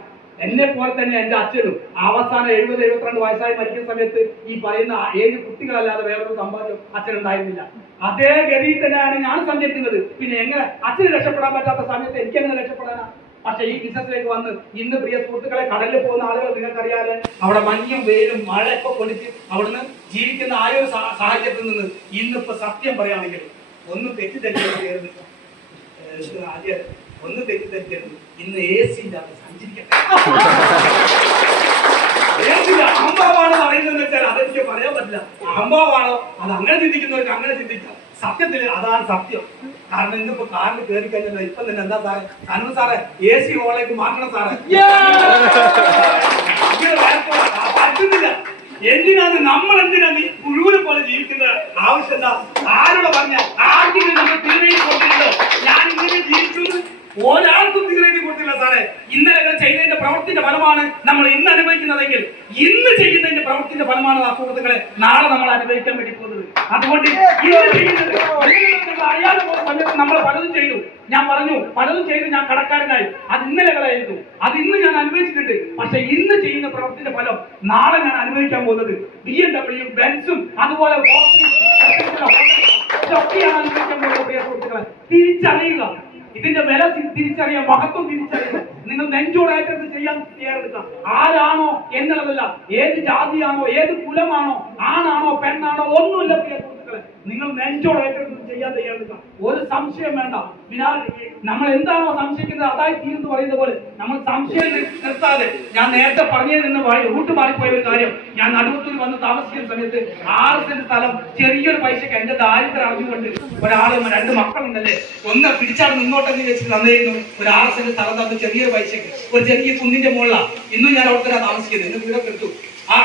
എന്നെ പോലെ തന്നെ എന്റെ അച്ഛനും അവസാനം 70-72 വയസ്സായി മരിക്കുന്ന സമയത്ത് ഈ പറയുന്ന 7 കുട്ടികളല്ലാതെ വേറൊരു സമ്പാദ്യം അച്ഛനുണ്ടായിരുന്നില്ല. അതേ ഗതിയിൽ തന്നെയാണ് ഞാൻ സഞ്ചരിക്കുന്നത്. പിന്നെ എങ്ങനെ അച്ഛന് രക്ഷപ്പെടാൻ പറ്റാത്ത സമയത്ത് എനിക്ക് എങ്ങനെ രക്ഷപ്പെടാനാ? പക്ഷെ ഈ ബിസിനസ്സിലേക്ക് വന്ന് ഇന്ന് പ്രിയ സുഹൃത്തുക്കളെ, കടലിൽ പോകുന്ന ആളുകൾ നിങ്ങൾക്കറിയാതെ അവിടെ മഞ്ഞും വെയിലും മഴയൊക്കെ കൊണ്ടിട്ട് അവിടുന്ന് ജീവിക്കുന്ന ആ ഒരു സാഹചര്യത്തിൽ നിന്ന് ഇന്നിപ്പോ സത്യം പറയുകയാണെങ്കിൽ ഒന്നും തെറ്റിദ്ധരിക്കരുത്, ഇന്ന് AC ഇല്ലാതെ സഞ്ചരിക്കട്ടെ. അഹംഭാവാണോ പറയുന്നതെന്ന് വെച്ചാൽ അതെനിക്ക് പറയാൻ പറ്റില്ല. അഹംഭാവാണോ അത് അങ്ങനെ ചിന്തിക്കുന്നവർക്ക് അങ്ങനെ ചിന്തിക്കാം. സത്യത്തിൽ അതാണ് സത്യം. കാരണം ഇന്നിപ്പോ കാറിൽ കയറി കഴിഞ്ഞല്ലോ ഇപ്പൊ തന്നെ എന്താ സാറേ, കണ്ണു സാറേ AC ഹോളിലേക്ക് മാറ്റണം സാറേ. പറ്റുന്നില്ല. എന്തിനാണ് നമ്മൾ എന്തിനാണ് ഈ പുഴുവിനെ പോലെ ജീവിക്കുന്നത്? ആവശ്യം എന്താ? ആരോട് പറഞ്ഞ ആർക്കെങ്കിലും നമ്മൾ തിരുവേണ്ടി കൊടുത്തിട്ടുണ്ടോ? ഞാൻ ഇങ്ങനെ ജീവിക്കുന്നു, ഒരാൾക്കും തിരുവേണ്ടി കൊടുത്തില്ല സാറേ. ഇന്നലെ ചെയ്തതിന്റെ പ്രവൃത്തിന്റെ ഫലമാണ് നമ്മൾ ഇന്ന് അനുഭവിക്കുന്നതെങ്കിൽ ഇന്ന് ചെയ്യുന്നതിന്റെ പ്രവൃത്തിന്റെ ഫലമാണ് ആ സുഹൃത്തുക്കളെ നാളെ നമ്മൾ അനുഭവിക്കാൻ വേണ്ടി പോകുന്നത്. അതുകൊണ്ട് അറിയാതെ പോകുന്ന സമയത്ത് നമ്മൾ പലതും ചെയ്തു. ഞാൻ പറഞ്ഞു പലതും ചെയ്ത് ഞാൻ കടക്കാരനായി. അത് ഇന്നലെകളായിരുന്നു, അത് ഇന്ന് ഞാൻ അനുഭവിച്ചിട്ടുണ്ട്. പക്ഷെ ഇന്ന് ചെയ്യുന്ന പ്രവൃത്തിന്റെ ഫലം നാളെ ഞാൻ അനുഭവിക്കാൻ പോകുന്നത് BMW, ബെൻസും അതുപോലെ ഒക്കെയാണ് അനുഭവിക്കാൻ പോകുന്നത്. പ്രിയ സുഹൃത്തുക്കളെ, തിരിച്ചറിയുക, ഇതിന്റെ വില തിരിച്ചറിയാം, മഹത്വം തിരിച്ചറിയാം. നിങ്ങൾ നെഞ്ചോടായിട്ട് ചെയ്യാൻ തയ്യാറെടുക്കാം. ആരാണോ എന്നുള്ളതല്ല, ഏത് ജാതിയാണോ ഏത് കുലമാണോ ആണാണോ പെണ്ണാണോ ഒന്നുമില്ല പ്രിയ സുഹൃത്തുക്കളെ. സുഹൃത്തുക്കളെ, നിങ്ങൾ നെഞ്ചോടേറ്റെടുത്ത് ചെയ്യാൻ തയ്യാറെടുക്കുക. ഒരു സംശയം വേണ്ട. നമ്മൾ എന്താണോ സംശയിക്കുന്നത് അതായി തീരുന്നു പറയുന്ന പോലെ നമ്മൾ സംശയം നിർത്താതെ, ഞാൻ നേരത്തെ പറഞ്ഞതിൽ നിന്ന് റൂട്ട് മാറിപ്പോയ ഒരു കാര്യം, ഞാൻ നടുവത്തൂർ വന്ന് താമസിക്കുന്ന സമയത്ത് 6 സെന്റ് സ്ഥലം ചെറിയൊരു പൈസക്ക് എന്റെ ദാരിദ്ര്യം അറിഞ്ഞുകൊണ്ട് ഒരാള് 2 മക്കളുണ്ടല്ലേ, ഒന്ന് പിടിച്ചാൽ മുന്നോട്ടെന്ന് വെച്ചിട്ട് തന്നിരുന്നു. ഒരു 6 സെന്റ് സ്ഥലം തന്നു ചെറിയൊരു പൈസക്ക്, ഒരു ചെറിയ കുന്നിന്റെ മുകളിലാണ്. ഇന്നും ഞാൻ അവിടെ തന്നെ താമസിക്കുന്നത്. ഇന്ന് വീടൊക്കെ എടുത്തു. ആ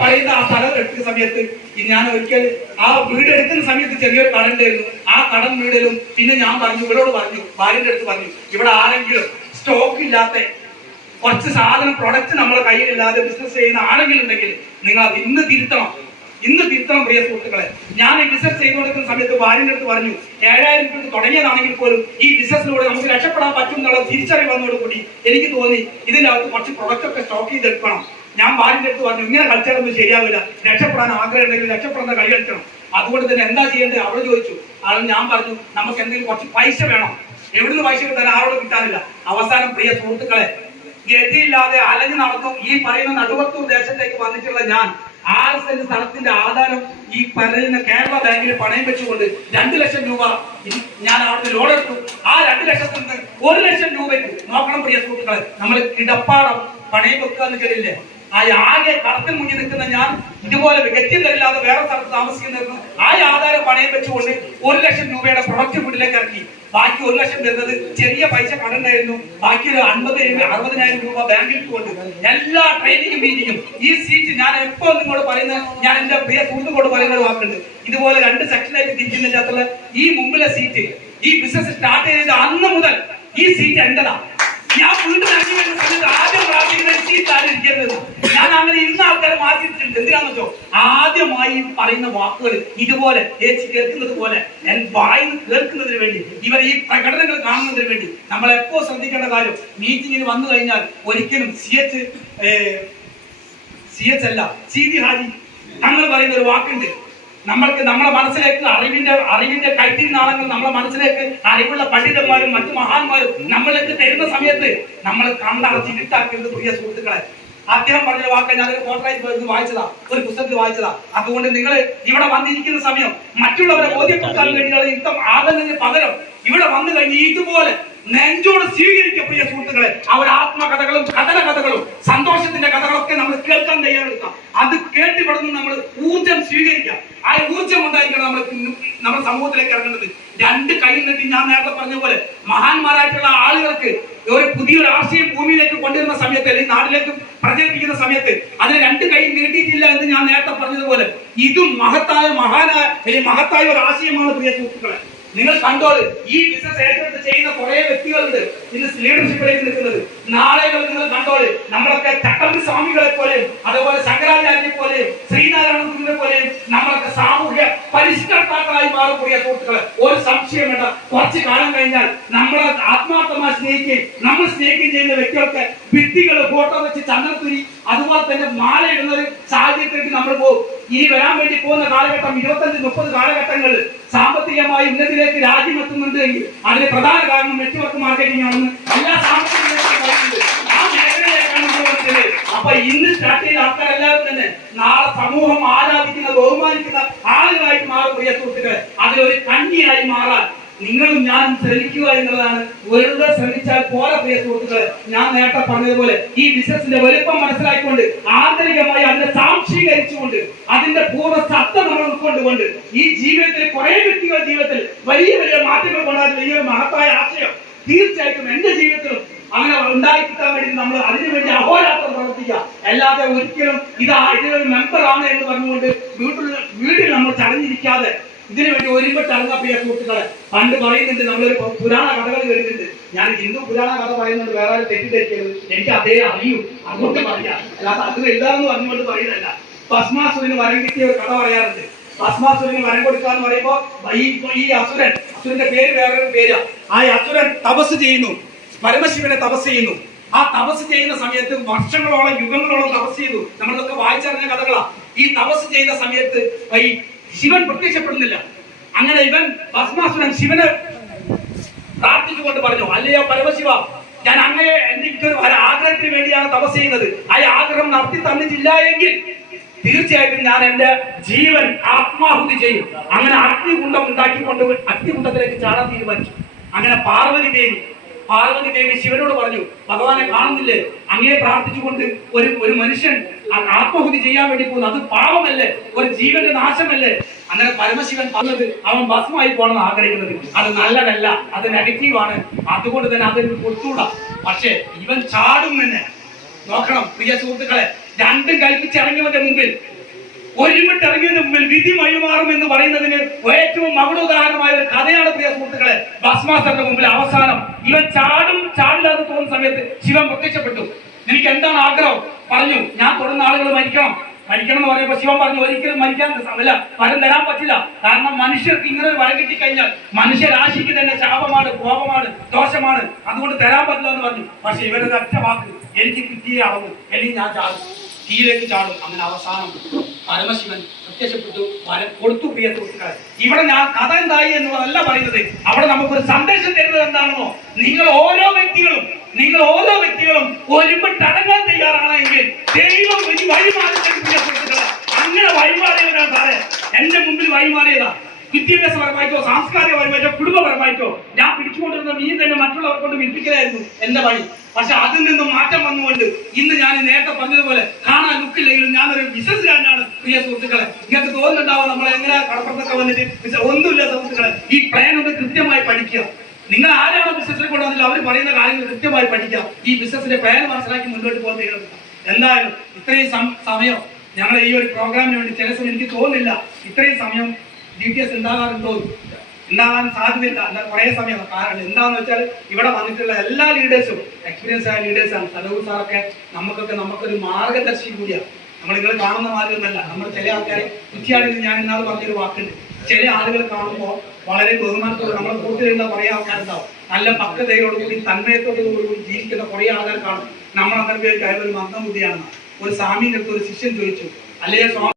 പറയുന്ന ആ സ്ഥലം എടുക്കുന്ന സമയത്ത് ഞാൻ ഒരിക്കൽ ആ വീട് എടുക്കുന്ന സമയത്ത് ചെറിയൊരു കട ഉണ്ടായിരുന്നു. ആ കടം വീടലും പിന്നെ ഞാൻ പറഞ്ഞു, ഇവരോട് പറഞ്ഞു, ഭാര്യയുടെ അടുത്ത് പറഞ്ഞു, ഇവിടെ ആരെങ്കിലും സ്റ്റോക്ക് ഇല്ലാത്ത കുറച്ച് സാധനം പ്രൊഡക്റ്റ് നമ്മളെ കയ്യിലില്ലാതെ ബിസിനസ് ചെയ്യുന്ന ആരെങ്കിലും ഉണ്ടെങ്കിൽ നിങ്ങൾ അത് ഇന്ന് തിരുത്തണം പ്രിയ സുഹൃത്തുക്കളെ. ഞാൻ ഈ ബിസിനസ് ചെയ്തുകൊടുക്കുന്ന സമയത്ത് ഭാര്യയുടെ അടുത്ത് പറഞ്ഞു, 7000 രൂപ തുടങ്ങിയതാണെങ്കിൽ പോലും ഈ ബിസിനസ്സിലൂടെ നമുക്ക് രക്ഷപ്പെടാൻ പറ്റും എന്നുള്ള തിരിച്ചറിവ് വന്നതോടുകൂടി എനിക്ക് തോന്നി ഇതിൻ്റെ അകത്ത് കുറച്ച് പ്രൊഡക്റ്റ് ഒക്കെ സ്റ്റോക്ക് ചെയ്തെടുക്കണം. ഞാൻ ഭാര്യയുടെ അടുത്ത് പറഞ്ഞു, ഇങ്ങനെ കളിച്ചാലൊന്നും ശരിയാവില്ല, രക്ഷപ്പെടാൻ ആഗ്രഹം ഉണ്ടെങ്കിൽ രക്ഷപ്പെടുന്ന കളി കളിക്കണം. അതുകൊണ്ട് തന്നെ എന്താ ചെയ്യേണ്ടത് അവള് ചോദിച്ചു. ഞാൻ പറഞ്ഞു, നമുക്ക് എന്തെങ്കിലും കുറച്ച് പൈസ വേണം. എവിടുന്ന് പൈസ കിട്ടാൻ ആരോട് കിട്ടാനില്ല. അവസാനം പ്രിയ സുഹൃത്തുക്കളെ, ഗതിയില്ലാതെ അലഞ്ഞു നടന്നു ഈ പറയുന്ന നടുവത്തൂർ ദേശത്തേക്ക് വന്നിട്ടുള്ള ഞാൻ 6 സെന്റ് സ്ഥലത്തിന്റെ ആധാരം ഈ പറയുന്ന കേരള ബാങ്കിൽ പണയം വെച്ചുകൊണ്ട് 2 ലക്ഷം രൂപ ഞാൻ അവിടുന്ന് ലോൺ എടുത്തു. ആ 2 ലക്ഷത്തിൽ നിന്ന് 1 ലക്ഷം രൂപയ്ക്ക് നോക്കണം പ്രിയ സുഹൃത്തുക്കളെ, നമ്മൾ കിടപ്പാടം പണയം വെക്കുക എന്ന് കേട്ടില്ലേ. ആ ആകെ കടത്തിൽ മുന്നിൽ നിൽക്കുന്ന ഞാൻ ഇതുപോലെ വ്യക്തികളില്ലാതെ വേറെ സ്ഥലത്ത് താമസിക്കുന്നതിന് ആ ആധാരം പണയം വെച്ചുകൊണ്ട് 1 ലക്ഷം രൂപയുടെ പ്രൊഡക്റ്റ് വീട്ടിലേക്ക് ഇറക്കി. ബാക്കി 1 ലക്ഷം വരുന്നത് ചെറിയ പൈസ കടണ്ടായിരുന്നു. ബാക്കി 60,000 രൂപ ബാങ്കിൽ കൊണ്ട് എല്ലാ ട്രെയിനിങ്ങും മീറ്റിങ്ങും ഈ സീറ്റ് ഞാൻ എപ്പോ നിങ്ങളോട് പറയുന്നത്, ഞാൻ എന്റെ പ്രിയ സുഹൃത്തുക്കളോട് പറയുന്ന ഒരു വാക്കുണ്ട്. ഇതുപോലെ 2 സെക്ഷനായിട്ട് തിരിക്കുന്നതിനകത്തുള്ള ഈ മുമ്പിലെ സീറ്റ്, ഈ ബിസിനസ് സ്റ്റാർട്ട് ചെയ്ത അന്ന് മുതൽ ഈ സീറ്റ് എന്റേതാ. ഞാൻ വീട്ടിൽ ഇറങ്ങി വരുന്ന സമയത്ത് ആദ്യം പ്രാർത്ഥിക്കുന്ന സീറ്റാണ് ഇരിക്കുന്നത്. ഞാൻ അങ്ങനെ ഇന്ന ആൾക്കാരെ മാറ്റിയിട്ടുണ്ട്. എന്തിനാന്ന് വെച്ചോ, ആദ്യമായി പറയുന്ന വാക്കുകൾ ഇതുപോലെ ചേച്ചി കേൾക്കുന്നത് പോലെ വായിന്ന് കേൾക്കുന്നതിന് വേണ്ടി, ഇവർ ഈ പ്രകടനങ്ങൾ കാണുന്നതിന് വേണ്ടി നമ്മൾ എപ്പോ ശ്രദ്ധിക്കേണ്ട കാര്യം, മീറ്റിങ്ങിന് വന്നു കഴിഞ്ഞാൽ ഒരിക്കലും സി എച്ച് അല്ല സീതി ഹാജി തങ്ങൾ പറയുന്ന ഒരു വാക്കുണ്ട്. നമ്മൾക്ക് നമ്മളെ മനസ്സിലേക്ക് അറിവിന്റെ കൈത്തിരി നാളങ്ങൾ നമ്മളെ മനസ്സിലേക്ക് അറിവുള്ള പണ്ഡിതന്മാരും മറ്റു മഹാന്മാരും നമ്മൾക്ക് തരുന്ന സമയത്ത് നമ്മൾ കണ്ടടച്ചിട്ടാക്കരുത് പ്രിയ സുഹൃത്തുക്കളെ. അദ്ദേഹം പറഞ്ഞ വാക്ക് ഞാനൊരു കോൺട്രാക്ട് വായിച്ചതാ, ഒരു പുസ്തകത്തിൽ വായിച്ചതാ. അതുകൊണ്ട് നിങ്ങൾ ഇവിടെ വന്നിരിക്കുന്ന സമയം മറ്റുള്ളവരെ ബോധ്യപ്പെടുത്താൻ വേണ്ടിയുള്ള യുദ്ധം ആകുന്നതിന് പകരം ഇവിടെ വന്നു കഴിഞ്ഞ് ഇതുപോലെ നെഞ്ചോട് സ്വീകരിക്കുക പ്രിയ സുഹൃത്തുക്കളെ. അവർ ആത്മകഥകളും കഥകളും സന്തോഷത്തിന്റെ കഥകളൊക്കെ നമ്മൾ കേൾക്കാൻ തയ്യാറെടുക്കാം. അത് കേട്ടിപ്പെടുന്ന നമ്മൾ ഊർജം സ്വീകരിക്കാം. ആ ഊർജം ഉണ്ടായിരിക്കണം നമ്മൾ സമൂഹത്തിലേക്ക് ഇറങ്ങുന്നത്. 2 കൈ നീട്ടി ഞാൻ നേരത്തെ പറഞ്ഞ പോലെ മഹാന്മാരായിട്ടുള്ള ആളുകൾക്ക് ഒരു പുതിയൊരു ആശയം ഭൂമിയിലേക്ക് കൊണ്ടുവരുന്ന സമയത്ത് അല്ലെങ്കിൽ നാട്ടിലേക്ക് പ്രചരിപ്പിക്കുന്ന സമയത്ത് അതിന് 2 കൈ നീട്ടിയിട്ടില്ല എന്ന് ഞാൻ നേരത്തെ പറഞ്ഞതുപോലെ ഇതും മഹത്തായ ഒരു ആശയമാണ് പ്രിയ സുഹൃത്തുക്കളെ. നിങ്ങൾ കണ്ടോളൂ, ഈ ബിസിനസ് ഏറ്റെടുത്ത് ചെയ്യുന്ന കുറെ വ്യക്തികളുണ്ട് ഇന്ന് ലീഡർഷിപ്പിലേക്ക് നിൽക്കുന്നത്. നാളെ നിങ്ങൾ കണ്ടോളൂ, നമ്മളൊക്കെ ചട്ടമ്പി സ്വാമികളെ പോലെയും അതുപോലെ ശങ്കരാചാര്യനെ പോലെയും ശ്രീനാരായണ ഗുരുവിനെ പോലെയും നമ്മളൊക്കെ സാമൂഹ്യ പരിഷ്കർത്താക്കളായി മാറக்கூடிய സുഹൃത്തുക്കളെ. ഒരു സംശയം വേണ്ട, കുറച്ച് കാലം കഴിഞ്ഞാൽ നമ്മളെ ആത്മാർത്ഥമായി സ്നേഹിക്കുകയും നമ്മൾ സ്നേഹിക്കുകയും ചെയ്യുന്ന വ്യക്തികൾക്ക് ഭിത്തികൾ ഫോട്ടോ വെച്ച് ചന്ദ്രത്തുരി അതുപോലെ തന്നെ മാല ഇടുന്ന ഒരു സാഹചര്യത്തിലേക്ക് നമ്മൾ പോകും. ഇനി വരാൻ വേണ്ടി പോകുന്ന കാലഘട്ടം 25-30 കാലഘട്ടങ്ങളിൽ സാമ്പത്തികമായി ഉന്നതിയിലേക്ക് രാജ്യം എത്തുന്നുണ്ട് എങ്കിൽ അതിന് പ്രധാന കാരണം നെറ്റ്വർക്ക് മാർക്കറ്റിംഗ് ആണെന്ന് എല്ലാ സാമ്പത്തിക ആ മേഖലയിലേക്കാണ് നമ്മൾ വന്നത്. അപ്പൊ ഇന്ന് സ്റ്റാർട്ട് ചെയ്ത ആൾക്കാരെല്ലാവരും തന്നെ നാളെ സമൂഹം ആരാധിക്കുന്ന ബഹുമാനിക്കുന്ന ആളുകളായിട്ട് മാറും പ്രിയ സുഹൃത്തുക്കളെ. അതിലൊരു കണ്ണിയായി മാറാൻ നിങ്ങളും ഞാൻ ശ്രമിക്കുക എന്നുള്ളതാണ്. വെറുതെ ശ്രമിച്ചാൽ പോരാ പ്രിയ സുഹൃത്തുക്കളെ. ഞാൻ നേരത്തെ പറഞ്ഞതുപോലെ ഈ ബിസിനസിന്റെ വലുപ്പം മനസ്സിലാക്കിക്കൊണ്ട് ആന്തരികമായി അതിനെ സാംശീകരിച്ചുകൊണ്ട് അതിന്റെ പൂർണ്ണ സത്ത നമ്മൾ ഉൾക്കൊണ്ടുകൊണ്ട് ഈ ജീവിതത്തിൽ കുറെ വ്യക്തികളുടെ ജീവിതത്തിൽ വലിയ മാറ്റങ്ങൾ കൊണ്ടാകുന്ന ഈ ഒരു മഹത്തായ ആശയം തീർച്ചയായിട്ടും എന്റെ ജീവിതത്തിലും അങ്ങനെ ഉണ്ടായിക്കിട്ടാൻ വേണ്ടി നമ്മൾ അതിനുവേണ്ടി അഹോരാത്രം പ്രവർത്തിക്കുക. അല്ലാതെ ഒരിക്കലും ഇതിലൊരു മെമ്പറാണ് എന്ന് പറഞ്ഞുകൊണ്ട് വീട്ടിൽ നമ്മൾ ചടഞ്ഞിരിക്കാതെ ഇതിനു വേണ്ടി ഒരുമിച്ച് ഇറങ്ങാൻ പ്രിയ സുഹൃത്തുക്കളെ. പണ്ട് പറയുന്നുണ്ട്, നമ്മളൊരു പുരാണ കഥകൾ കേട്ടിട്ടുണ്ട്. ഞാൻ ഹിന്ദു പുരാണ കഥ പറയുന്നുണ്ട്, വേറെ ആരും തെറ്റിദ്ധരിക്കരുത്, എനിക്ക് അതേ അറിയൂ, അങ്ങോട്ട് പറയാം. അല്ലാതെ അത് എന്താണെന്ന് പറഞ്ഞുകൊണ്ട് പറയുന്നതല്ല. ഭസ്മാസുരന് വരം കിട്ടിയ ഒരു കഥ പറയാറുണ്ട്. ഭസ്മാസുരന് വരം കൊടുക്കാന്ന് പറയുമ്പോ ഈ അസുരന്റെ പേര് വേറൊരു പേരാ. ആ അസുരൻ തപസ് ചെയ്യുന്നു, പരമശിവനെ തപസ് ചെയ്യുന്നു. ആ തപസ് ചെയ്യുന്ന സമയത്ത് വർഷങ്ങളോളം യുഗങ്ങളോളം തപസ് ചെയ്തു. നമ്മളൊക്കെ വായിച്ചറിഞ്ഞ കഥകളാ. ഈ തപസ് ചെയ്ത സമയത്ത് ഈ ശിവൻ പ്രത്യക്ഷപ്പെടുന്നില്ല. അങ്ങനെ ഭസ്മാസുരൻ ശിവനെ പ്രാർത്ഥിച്ചുകൊണ്ട് പറഞ്ഞു, അല്ലയോ പരമശിവ, ഞാൻ അങ്ങയെ എന്റെ ആഗ്രഹത്തിന് വേണ്ടിയാണ് തപസ് ചെയ്യുന്നത്. ആ ആഗ്രഹം നടത്തി തന്നിട്ടില്ല എങ്കിൽ തീർച്ചയായിട്ടും ഞാൻ എന്റെ ജീവൻ ആത്മാഹുതി ചെയ്യും. അങ്ങനെ അഗ്നികുണ്ഡം ഉണ്ടാക്കിക്കൊണ്ട് അഗ്നികുണ്ഡത്തിലേക്ക് ചാടാൻ തീരുമാനിച്ചു. അങ്ങനെ പാർവതി ദേവി ശിവനോട് പറഞ്ഞു, ഭഗവാനെ കാണുന്നില്ലേ, അങ്ങേ പ്രാർത്ഥിച്ചുകൊണ്ട് ഒരു മനുഷ്യൻ ആത്മാഹുതി ചെയ്യാൻ വേണ്ടി പോകുന്നു, അത് പാപമല്ലേ, ഒരു ജീവന്റെ നാശമല്ലേ. അങ്ങനെ പരമശിവൻ പറഞ്ഞത് അവൻ ഭസ്മമായി പോകണമെന്ന് ആഗ്രഹിക്കുന്നത് അത് നല്ലതല്ല, അത് നെഗറ്റീവാണ്, അതുകൊണ്ട് തന്നെ അതിന് കൊടുത്തൂടാ. പക്ഷേ ഇവൻ ചാടും തന്നെ. നോക്കണം പ്രിയ സുഹൃത്തുക്കളെ, രണ്ടും കൽപ്പിച്ചിറങ്ങിയവന്റെ മുമ്പിൽ, ഒരുമിട്ടിറങ്ങിയതിന് മുമ്പിൽ വിധി വഴിമാറും എന്ന് പറയുന്നതിന് ഏറ്റവും മകുടോദാഹരണമായ ഒരു കഥയാണ് പ്രിയ സുഹൃത്തുക്കളെ. ഭസ്മാസുരന്റെ മുമ്പിൽ അവസാനം ഇവൻ ചാടില്ലാതെ തോന്നുന്ന സമയത്ത് ശിവൻ പ്രത്യക്ഷപ്പെട്ടു. എനിക്ക് എന്താണ് ആഗ്രഹം പറഞ്ഞു, ഞാൻ തുടർന്ന് ആളുകൾ മരിക്കണം എന്ന് പറയുമ്പോൾ ശിവൻ പറഞ്ഞു, ഒരിക്കലും മരിക്കാൻ അല്ല, വരം തരാൻ പറ്റില്ല. കാരണം മനുഷ്യർക്ക് ഇങ്ങനെ ഒരു വരം കിട്ടിക്കഴിഞ്ഞാൽ മനുഷ്യരാശിക്ക് തന്നെ ശാപമാണ്, കോപമാണ്, ദോഷമാണ്, അതുകൊണ്ട് തരാൻ പറ്റില്ല എന്ന് പറഞ്ഞു. പക്ഷെ ഇവരൊരു ഒറ്റ വാക്ക്, എനിക്ക് കിട്ടിയേ അളവ്, അല്ലെങ്കിൽ ഞാൻ ചാടും, തീയിലേക്ക് ചാടും. അങ്ങനെ അവസാനം പരമശിവൻ പ്രത്യക്ഷപ്പെട്ടു, വരം കൊടുത്തു. പ്രിയ സുഹൃത്തുക്കളെ, ഇവിടെ ഞാൻ കഥ എന്തായി എന്നുള്ളതല്ല പറയുന്നത്, അവിടെ നമുക്കൊരു സന്ദേശം തരുന്നത് എന്താണെന്നോ, നിങ്ങൾ ഓരോ വ്യക്തികളും ഒരുമിട്ടടങ്ങാൻ തയ്യാറാണെങ്കിൽ ദൈവം ഒരു വഴിമാറി. പ്രിയ സുഹൃത്തുക്കളെ, അങ്ങനെ വഴിമാറിയവരാണ് സാറേ എന്റെ മുമ്പിൽ വഴിമാറിയതാ. വിദ്യാഭ്യാസപരമായിട്ടോ സാംസ്കാരികപരമായിട്ടോ കുടുംബപരമായിട്ടോ ഞാൻ പിടിച്ചുകൊണ്ടിരുന്ന മീൻ തന്നെ മറ്റുള്ളവർ കൊണ്ട് വിൽപ്പിക്കലായിരുന്നു എന്റെ വഴി. പക്ഷെ അതിൽ നിന്നും മാറ്റം വന്നുകൊണ്ട് ഇന്ന് ഞാൻ നേരത്തെ പറഞ്ഞതുപോലെ കാണാൻ ലുക്കില്ലെങ്കിലും ഞാനൊരു ബിസിനസ്സുകാരനാണ്. പ്രിയ സുഹൃത്തുക്കളെ, നിങ്ങൾക്ക് തോന്നുന്നുണ്ടാവും നമ്മൾ എങ്ങനെ കടപ്പുറത്തൊക്കെ വന്നിട്ട് ഒന്നുമില്ല. സുഹൃത്തുക്കളെ, ഈ പ്ലാൻ ഒന്ന് കൃത്യമായി പഠിക്കുക. നിങ്ങൾ ആരാണ് ബിസിനസ്സിൽ കൊണ്ടുവന്നില്ല, അവർ പറയുന്ന കാര്യങ്ങൾ കൃത്യമായി പഠിക്കുക. ഈ ബിസിനസിന്റെ പ്ലാൻ മനസ്സിലാക്കി മുന്നോട്ട് പോകാൻ കഴിയണം. എന്തായാലും ഇത്രയും സമയം ഞങ്ങൾ ഈ ഒരു പ്രോഗ്രാമിന് വേണ്ടി ചില സമയം എനിക്ക് തോന്നുന്നില്ല ഇത്രയും സമയം DTS ഉണ്ടാകാൻ സാധ്യതയില്ല. എന്നാൽ കുറേ സമയം. കാരണം എന്താണെന്ന് വെച്ചാൽ ഇവിടെ വന്നിട്ടുള്ള എല്ലാ ലീഡേഴ്സും എക്സ്പീരിയൻസ് ആയ ലീഡേഴ്സാണ്. സലവൂർ സാറൊക്കെ നമുക്കൊരു മാർഗദർശി കൂടിയാണ്. നിങ്ങൾ കാണുന്ന മാർഗമല്ല. നമ്മൾ ചില ആൾക്കാരെ കുറ്റിയാടിൽ ഞാൻ ഇന്നാൾ പറഞ്ഞൊരു വാക്കുണ്ട്, ചില ആളുകൾ കാണുമ്പോൾ വളരെ ബഹുമാനത്തോടെ നമ്മളെ കൂട്ടിലുള്ള കുറേ ആൾക്കാരുണ്ടാവും. നല്ല പക്വതയോടുകൂടി തന്മയത്തോടുകൂടി ജീവിക്കുന്ന കുറേ ആൾക്കാർ കാണും. നമ്മൾ അങ്ങനെ പേര് ഒരു മന്ദബുദ്ധിയാണെന്ന്. ഒരു സ്വാമിന്റെ അടുത്ത് ഒരു ശിഷ്യൻ ചോദിച്ചു, അല്ലേ സ്വാമി